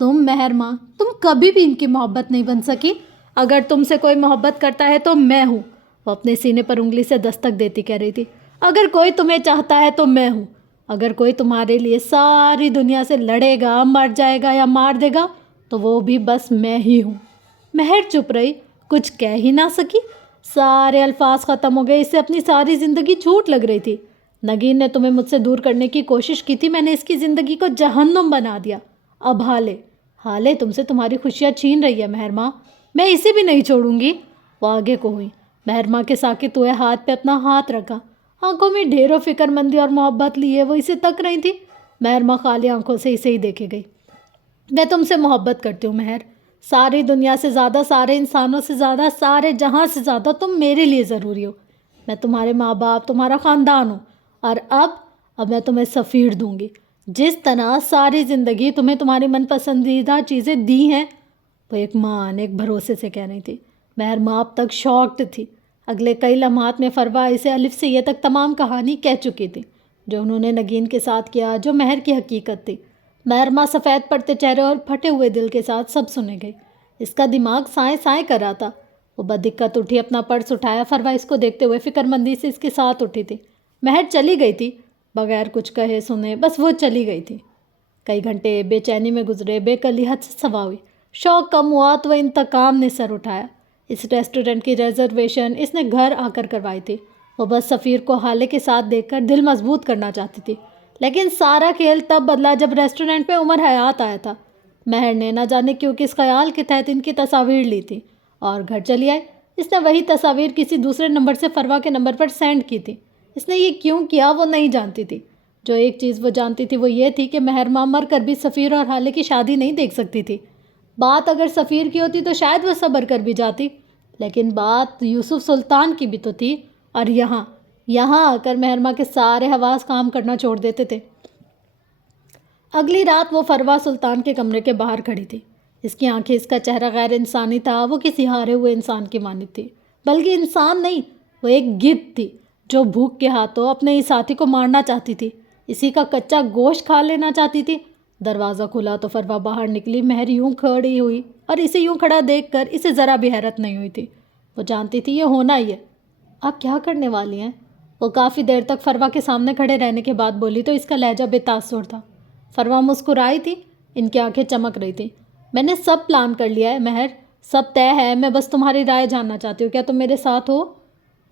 تم مہرما، تم کبھی بھی ان کی محبت نہیں بن سکی۔ اگر تم سے کوئی محبت کرتا ہے تو میں ہوں۔ وہ اپنے سینے پر انگلی سے دستک دیتی کہہ رہی تھی، اگر کوئی تمہیں چاہتا ہے تو میں ہوں۔ اگر کوئی تمہارے لیے ساری دنیا سے لڑے گا، مر جائے گا یا مار دے گا تو وہ بھی بس میں ہی ہوں۔ مہر چپ رہی، کچھ کہہ ہی نہ سکی۔ سارے الفاظ ختم ہو گئے۔ اسے اپنی ساری زندگی جھوٹ لگ رہی تھی۔ نگین نے تمہیں مجھ سے دور کرنے کی کوشش کی تھی، میں نے اس کی زندگی کو جہنم بنا دیا۔ اب حالے تم سے تمہاری خوشیاں چھین رہی ہے مہرما، میں اسے بھی نہیں چھوڑوں گی۔ وہ آگے کو ہوئی، مہرما کے ساکت ہوئے ہاتھ پہ اپنا ہاتھ رکھا۔ آنکھوں میں ڈھیروں فکر مندی اور محبت لیے وہ اسے تک رہی تھی۔ مہرما خالی آنکھوں سے اسے ہی دیکھے گئی۔ میں تم سے محبت کرتی ہوں مہر، ساری دنیا سے زیادہ، سارے انسانوں سے زیادہ، سارے جہاں سے زیادہ تم میرے لیے ضروری ہو۔ میں تمہارے ماں باپ، تمہارا خاندان ہوں، اور اب میں تمہیں سفیر دوں گی۔ جس طرح ساری زندگی تمہیں تمہاری من پسندیدہ چیزیں دی ہیں۔ وہ ایک ماں ایک بھروسے سے کہہ رہی تھی۔ مہرما اب تک شاکڈ تھی۔ اگلے کئی لمحات میں فروا اسے الف سے یہ تک تمام کہانی کہہ چکی تھی جو انہوں نے نگین کے ساتھ کیا، جو مہر کی حقیقت تھی۔ مہرما سفید پڑتے چہرے اور پھٹے ہوئے دل کے ساتھ سب سنے گئی۔ اس کا دماغ سائیں سائیں کر رہا تھا۔ وہ بدقت اٹھی، اپنا پرس اٹھایا۔ فروا اس کو دیکھتے ہوئے فکر مندی سے اس کے ساتھ اٹھی تھی۔ مہر چلی گئی تھی بغیر کچھ کہے سنے، بس وہ چلی گئی تھی۔ کئی گھنٹے بے چینی میں گزرے، بے کلی حد سے سوا ہوئی۔ شوق کم ہوا تو انتقام نے سر اٹھایا۔ اس ریسٹورنٹ کی ریزرویشن اس نے گھر آ کر کروائی تھی۔ وہ بس سفیر کو حالے کے ساتھ دیکھ کر دل مضبوط کرنا چاہتی تھی، لیکن سارا کھیل تب بدلا جب ریسٹورنٹ پہ عمر حیات آیا تھا۔ مہر نے نہ جانے کیوں کس خیال کے تحت ان کی تصاویر لی تھی اور گھر چلی آئی۔ اس نے وہی تصاویر کسی دوسرے نمبر سے فروا کے نمبر پر سینڈ کی تھی۔ اس نے یہ کیوں کیا وہ نہیں جانتی تھی۔ جو ایک چیز وہ جانتی تھی وہ یہ تھی کہ مہرما مر کر بھی سفیر اور حالے کی شادی نہیں دیکھ سکتی تھی۔ بات اگر سفیر کی ہوتی تو شاید وہ صبر کر بھی جاتی، لیکن بات یوسف سلطان کی بھی تو تھی، اور یہاں آ کر مہرماں کے سارے حواس کام کرنا چھوڑ دیتے تھے۔ اگلی رات وہ فروا سلطان کے کمرے کے باہر کھڑی تھی۔ اس کی آنکھیں، اس کا چہرہ غیر انسانی تھا، وہ کسی ہارے ہوئے انسان کی مانند تھی، بلکہ انسان نہیں، وہ ایک گدھ تھی جو بھوک کے ہاتھوں اپنے ہی ساتھی کو مارنا چاہتی تھی، اسی کا کچا گوشت کھا لینا چاہتی تھی۔ دروازہ کھلا تو فروا باہر نکلی۔ مہر یوں کھڑی ہوئی اور اسے یوں کھڑا دیکھ کر اسے ذرا بھی حیرت نہیں ہوئی تھی۔ وہ جانتی تھی یہ ہونا ہی ہے۔ آپ کیا کرنے والی ہیں؟ وہ کافی دیر تک فروا کے سامنے کھڑے رہنے کے بعد بولی تو اس کا لہجہ بے تاثر تھا۔ فروا مسکرائی تھی، ان کی آنکھیں چمک رہی تھیں۔ میں نے سب پلان کر لیا ہے مہر، سب طے ہے، میں بس تمہاری رائے جاننا چاہتی ہوں، کیا تم میرے ساتھ ہو؟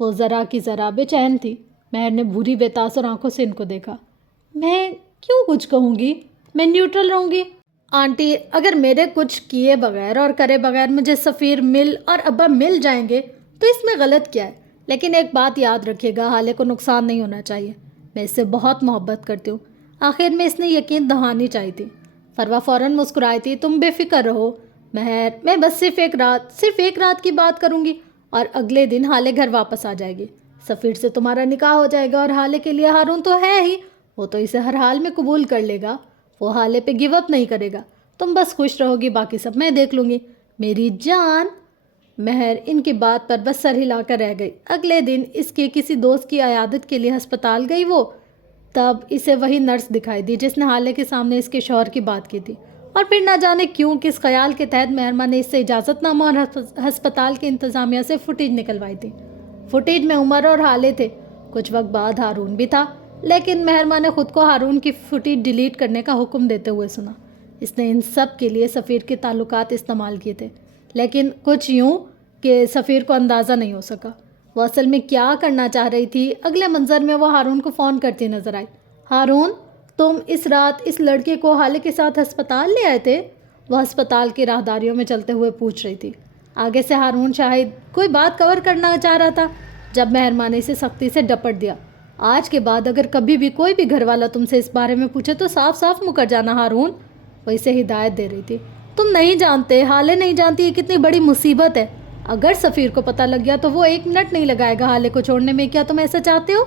وہ ذرا کی ذرا بے چین تھی۔ مہر نے بری بے تاثر آنکھوں سے ان کو دیکھا۔ میں کیوں کچھ کہوں گی؟ میں نیوٹرل رہوں گی۔ آنٹی، اگر میرے کچھ کیے بغیر اور کرے بغیر مجھے سفیر مل اور ابا مل جائیں گے تو اس میں غلط کیا ہے؟ لیکن ایک بات یاد رکھیے گا، حالے کو نقصان نہیں ہونا چاہیے۔ میں اس سے بہت محبت کرتی ہوں۔ آخر میں اس نے یقین دہانی چاہی تھی۔ فروا فوراً مسکرائی تھی۔ تم بے فکر رہو مہر، میں بس صرف ایک رات کی بات کروں گی اور اگلے دن حالے گھر واپس آ جائے گی۔ سفیر سے تمہارا نکاح ہو جائے گا اور حالے کے لیے ہارون تو ہے ہی، وہ تو اسے ہر حال میں قبول کر لے گا، وہ حالے پہ گیو اپ نہیں کرے گا۔ تم بس خوش رہو گی، باقی سب میں دیکھ لوں گی۔ میری جان۔ مہر ان کی بات پر بس سر ہلا کر رہ گئی۔ اگلے دن اس کے کسی دوست کی عیادت کے لیے ہسپتال گئی وہ، تب اسے وہی نرس دکھائی دی جس نے حالے کے سامنے اس کے شوہر کی بات کی تھی، اور پھر نہ جانے کیوں کس خیال کے تحت مہرماں نے اس سے اجازت نامہ اور ہسپتال کی انتظامیہ سے فوٹیج نکلوائی تھی۔ فوٹیج میں عمر اور حالے تھے، کچھ وقت بعد ہارون بھی تھا، لیکن مہرماں نے خود کو ہارون کی فوٹیج ڈیلیٹ کرنے کا حکم دیتے ہوئے سنا۔ اس نے ان سب کے لیے سفیر کے تعلقات استعمال کیے تھے، لیکن کچھ یوں کہ سفیر کو اندازہ نہیں ہو سکا وہ اصل میں کیا کرنا چاہ رہی تھی۔ اگلے منظر میں وہ ہارون کو فون کرتی نظر آئی۔ ہارون، تم اس رات اس لڑکے کو حالے کے ساتھ ہسپتال لے آئے تھے؟ وہ ہسپتال کی راہداریوں میں چلتے ہوئے پوچھ رہی تھی۔ آگے سے ہارون شاہد کوئی بات کور کرنا چاہ رہا تھا جب مہرماں نے اسے سختی سے ڈپٹ دیا۔ آج کے بعد اگر کبھی بھی کوئی بھی گھر والا تم سے اس بارے میں پوچھے تو صاف صاف مکر جانا ہارون، وہ اسے ہدایت دے رہی تھی۔ تم نہیں جانتے، حالے نہیں جانتی یہ کتنی بڑی مصیبت ہے۔ اگر سفیر کو پتہ لگ گیا تو وہ 1 منٹ نہیں لگائے گا حالے کو چھوڑنے میں۔ کیا تم ایسا چاہتے ہو؟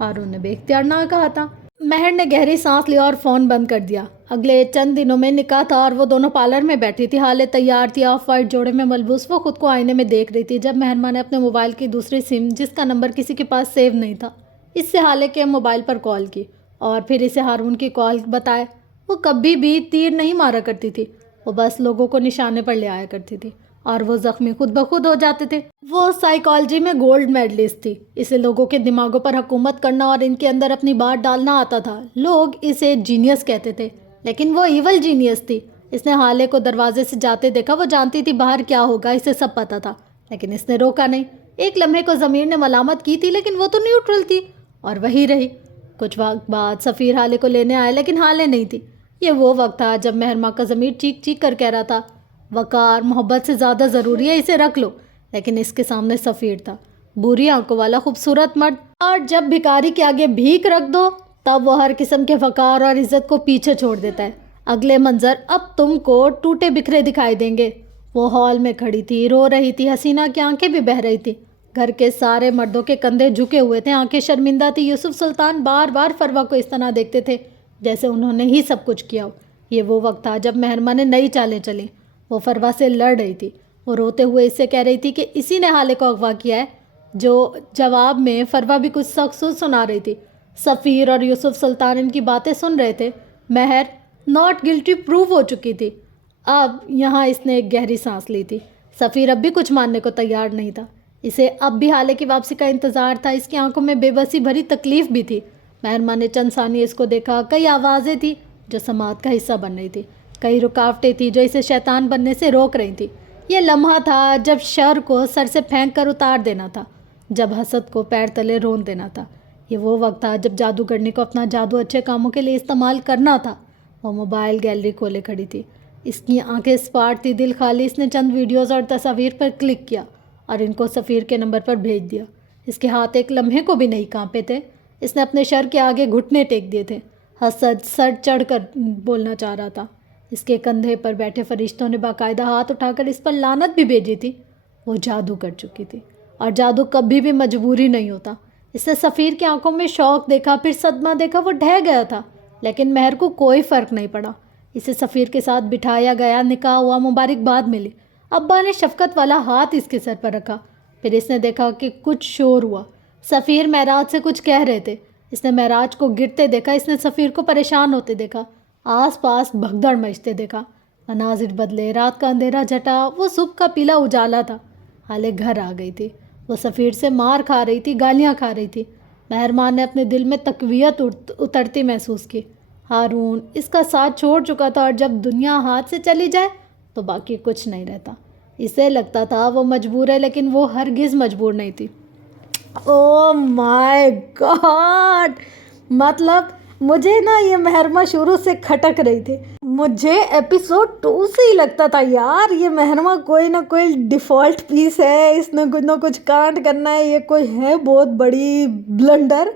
ہارون نے بے اختیار نہ کہا تھا۔ مہر نے گہری سانس لیا اور فون بند کر دیا۔ اگلے چند دنوں میں نکاح تھا اور وہ دونوں پارلر میں بیٹھی تھی۔ حالے تیار تھی، آف وائٹ جوڑے میں ملبوس، وہ خود کو آئینے میں دیکھ رہی تھی جب مہرماں نے اپنے موبائل کی دوسری سم، جس کا نمبر کسی کے پاس سیو نہیں تھا، اس سے حالے کے موبائل پر کال کی اور پھر اسے ہارون کی کال بتائے۔ وہ کبھی بھی تیر نہیں مارا کرتی تھی، وہ بس لوگوں کو نشانے پر لے آیا کرتی تھی اور وہ زخمی خود بخود ہو جاتے تھے۔ وہ سائیکالوجی میں گولڈ میڈلسٹ تھی، اسے لوگوں کے دماغوں پر حکومت کرنا اور ان کے اندر اپنی بات ڈالنا آتا تھا۔ لوگ اسے جینیس کہتے تھے، لیکن وہ ایول جینیس تھی۔ اس نے حالے کو دروازے سے جاتے دیکھا، وہ جانتی تھی باہر کیا ہوگا، اسے سب پتا تھا، لیکن اس نے روکا نہیں۔ ایک لمحے کو ضمیر نے ملامت کی تھی، لیکن وہ تو نیوٹرل تھی اور وہی رہی۔ کچھ وقت بعد سفیر حالے کو لینے آئے، لیکن حالے نہیں تھی۔ یہ وہ وقت تھا جب مہرماں کا ضمیر چیخ چیخ کر کہہ رہا تھا، وقار محبت سے زیادہ ضروری ہے، اسے رکھ لو، لیکن اس کے سامنے سفیر تھا، بری آنکھوں والا خوبصورت مرد، اور جب بھکاری کے آگے بھیک رکھ دو تب وہ ہر قسم کے وقار اور عزت کو پیچھے چھوڑ دیتا ہے۔ اگلے منظر اب تم کو ٹوٹے بکھرے دکھائی دیں گے۔ وہ ہال میں کھڑی تھی، رو رہی تھی، حسینہ کی آنکھیں بھی بہہ رہی تھی۔ گھر کے سارے مردوں کے کندھے جھکے ہوئے تھے، آنکھیں شرمندہ تھی۔ یوسف سلطان بار بار فروا کو اس طرح دیکھتے تھے جیسے انہوں نے ہی سب کچھ کیا ہو۔ یہ وہ وقت تھا جب مہرماں نے نئی چالیں چلیں۔ وہ فروا سے لڑ رہی تھی، وہ روتے ہوئے اس سے کہہ رہی تھی کہ اسی نے حالے کو اغوا کیا ہے، جو جواب میں فروا بھی کچھ سخت سنا رہی تھی۔ سفیر اور یوسف سلطان ان کی باتیں سن رہے تھے۔ مہر ناٹ گلٹی پروو ہو چکی تھی۔ اب یہاں اس نے ایک گہری سانس لی تھی۔ سفیر اب بھی کچھ ماننے کو تیار نہیں تھا، اسے اب بھی حالے کی واپسی کا انتظار تھا۔ اس کی آنکھوں میں بے بسی بھری تکلیف بھی تھی۔ مہرماں نے چند ثانیے اس کو دیکھا۔ کئی آوازیں تھیں جو سماعت کا حصہ بن رہی تھی، کئی رکاوٹیں تھیں جو اسے شیطان بننے سے روک رہی تھیں۔ یہ لمحہ تھا جب شر کو سر سے پھینک کر اتار دینا تھا، جب حسد کو پیر تلے رون دینا تھا۔ یہ وہ وقت تھا جب جادوگرنی کو اپنا جادو اچھے کاموں کے لیے استعمال کرنا تھا۔ وہ موبائل گیلری کھولے کھڑی تھی، اس کی آنکھیں اسپاٹ تھی، دل خالی۔ اس نے چند ویڈیوز اور تصاویر پر کلک کیا اور ان کو سفیر کے نمبر پر بھیج دیا۔ اس کے ہاتھ ایک لمحے کو بھی نہیں کانپے تھے۔ اس نے اپنے شر کے آگے گھٹنے ٹیک دیے تھے۔ حسد سر چڑھ کر بولنا چاہ رہا تھا، اس کے کندھے پر بیٹھے فرشتوں نے باقاعدہ ہاتھ اٹھا کر اس پر لعنت بھی بھیجی تھی۔ وہ جادو کر چکی تھی، اور جادو کبھی بھی مجبوری نہیں ہوتا۔ اس نے سفیر کی آنکھوں میں شوق دیکھا، پھر صدمہ دیکھا، وہ ڈھہ گیا تھا، لیکن مہر کو کوئی فرق نہیں پڑا۔ اسے سفیر کے ساتھ بٹھایا گیا، نکاح ہوا، مبارکباد ملی۔ ابا نے شفقت والا ہاتھ اس کے سر پر رکھا۔ پھر اس نے دیکھا کہ کچھ شور ہوا۔ سفیر معراج سے کچھ کہہ رہے تھے۔ اس نے معراج کو گرتے دیکھا، اس نے سفیر کو پریشان ہوتے دیکھا، آس پاس بھگدڑ مچتے دیکھا۔ مناظر بدلے، رات کا اندھیرا جھٹا، وہ صبح کا پیلا اجالا تھا۔ حالے گھر آ گئی تھی۔ وہ سفیر سے مار کھا رہی تھی، گالیاں کھا رہی تھی۔ مہرمان نے اپنے دل میں تقویت اترتی محسوس کی۔ ہارون اس کا ساتھ چھوڑ چکا تھا، اور جب دنیا ہاتھ سے چلی جائے تو باقی کچھ نہیں رہتا۔ اسے لگتا تھا وہ مجبور ہے، لیکن وہ ہرگز مجبور نہیں تھی۔ او مائی گاڈ، مطلب مجھے نا یہ مہرمہ شروع سے کھٹک رہی تھی۔ مجھے ایپیسوڈ 2 سے ہی لگتا تھا یار یہ مہرمہ کوئی نہ کوئی ڈیفالٹ پیس ہے، اس نے کچھ نہ کچھ کانڈ کرنا ہے، یہ کوئی ہے بہت بڑی بلنڈر۔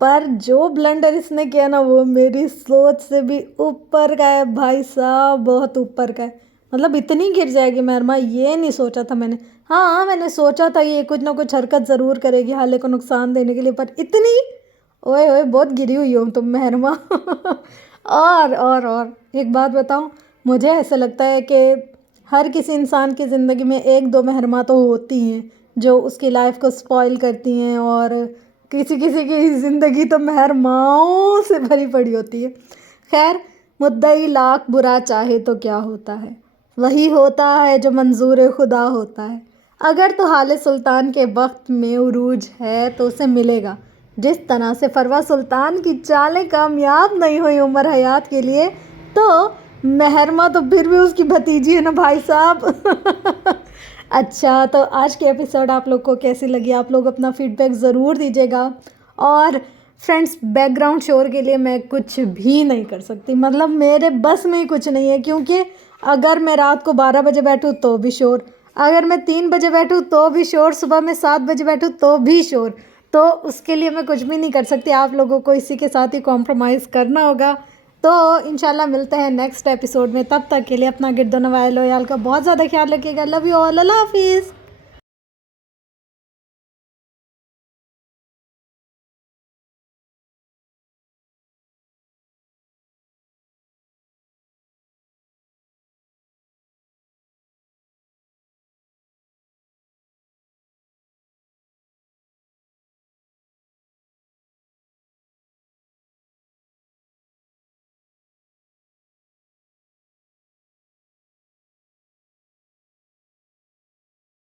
پر جو بلنڈر اس نے کیا نا وہ میری سوچ سے بھی اوپر کا ہے بھائی صاحب، بہت اوپر کا ہے۔ مطلب اتنی گر جائے گی مہرمہ، یہ نہیں سوچا تھا میں نے۔ ہاں میں نے سوچا تھا یہ کچھ نہ کچھ حرکت ضرور کرے گی حالے کو نقصان دینے کے لیے، پر اتنی اوئے اوئے بہت گری ہوئی ہو تم مہرمہ۔ اور ایک بات بتاؤں، مجھے ایسا لگتا ہے کہ ہر کسی انسان کی زندگی میں 1-2 مہرمہ تو ہوتی ہیں جو اس کی لائف کو سپوائل کرتی ہیں، اور کسی کی زندگی تو مہرماؤں سے بھری پڑی ہوتی ہے۔ خیر، مدعی لاکھ برا چاہے تو کیا ہوتا ہے، وہی ہوتا ہے جو منظور خدا ہوتا ہے۔ اگر تو حال سلطان کے وقت میں عروج ہے تو اسے ملے گا، جس طرح سے فروا سلطان کی چالیں کامیاب نہیں ہوئی عمر حیات کے لیے، تو مہرمہ تو پھر بھی اس کی بھتیجی ہے نا بھائی صاحب۔ اچھا، تو آج کی ایپیسوڈ آپ لوگ کو کیسی لگی؟ آپ لوگ اپنا فیڈ بیک ضرور دیجیے گا۔ اور فرینڈس، بیک گراؤنڈ شور کے لیے میں کچھ بھی نہیں کر سکتی، مطلب میرے بس میں ہی کچھ نہیں ہے، کیونکہ اگر میں رات کو 12 بجے بیٹھوں تو بھی شور، اگر میں 3 بجے بیٹھوں تو بھی شور، صبح میں 7 بجے بیٹھوں تو بھی شور، تو اس کے لیے میں کچھ بھی نہیں کر سکتی۔ آپ لوگوں کو اسی کے ساتھ ہی کمپرومائز کرنا ہوگا۔ تو انشاءاللہ ملتے ہیں نیکسٹ ایپیسوڈ میں، تب تک کے لیے اپنا گرد و نواح لویال کا بہت زیادہ خیال رکھیے گا۔ لو یو آل، اللہ حافظ۔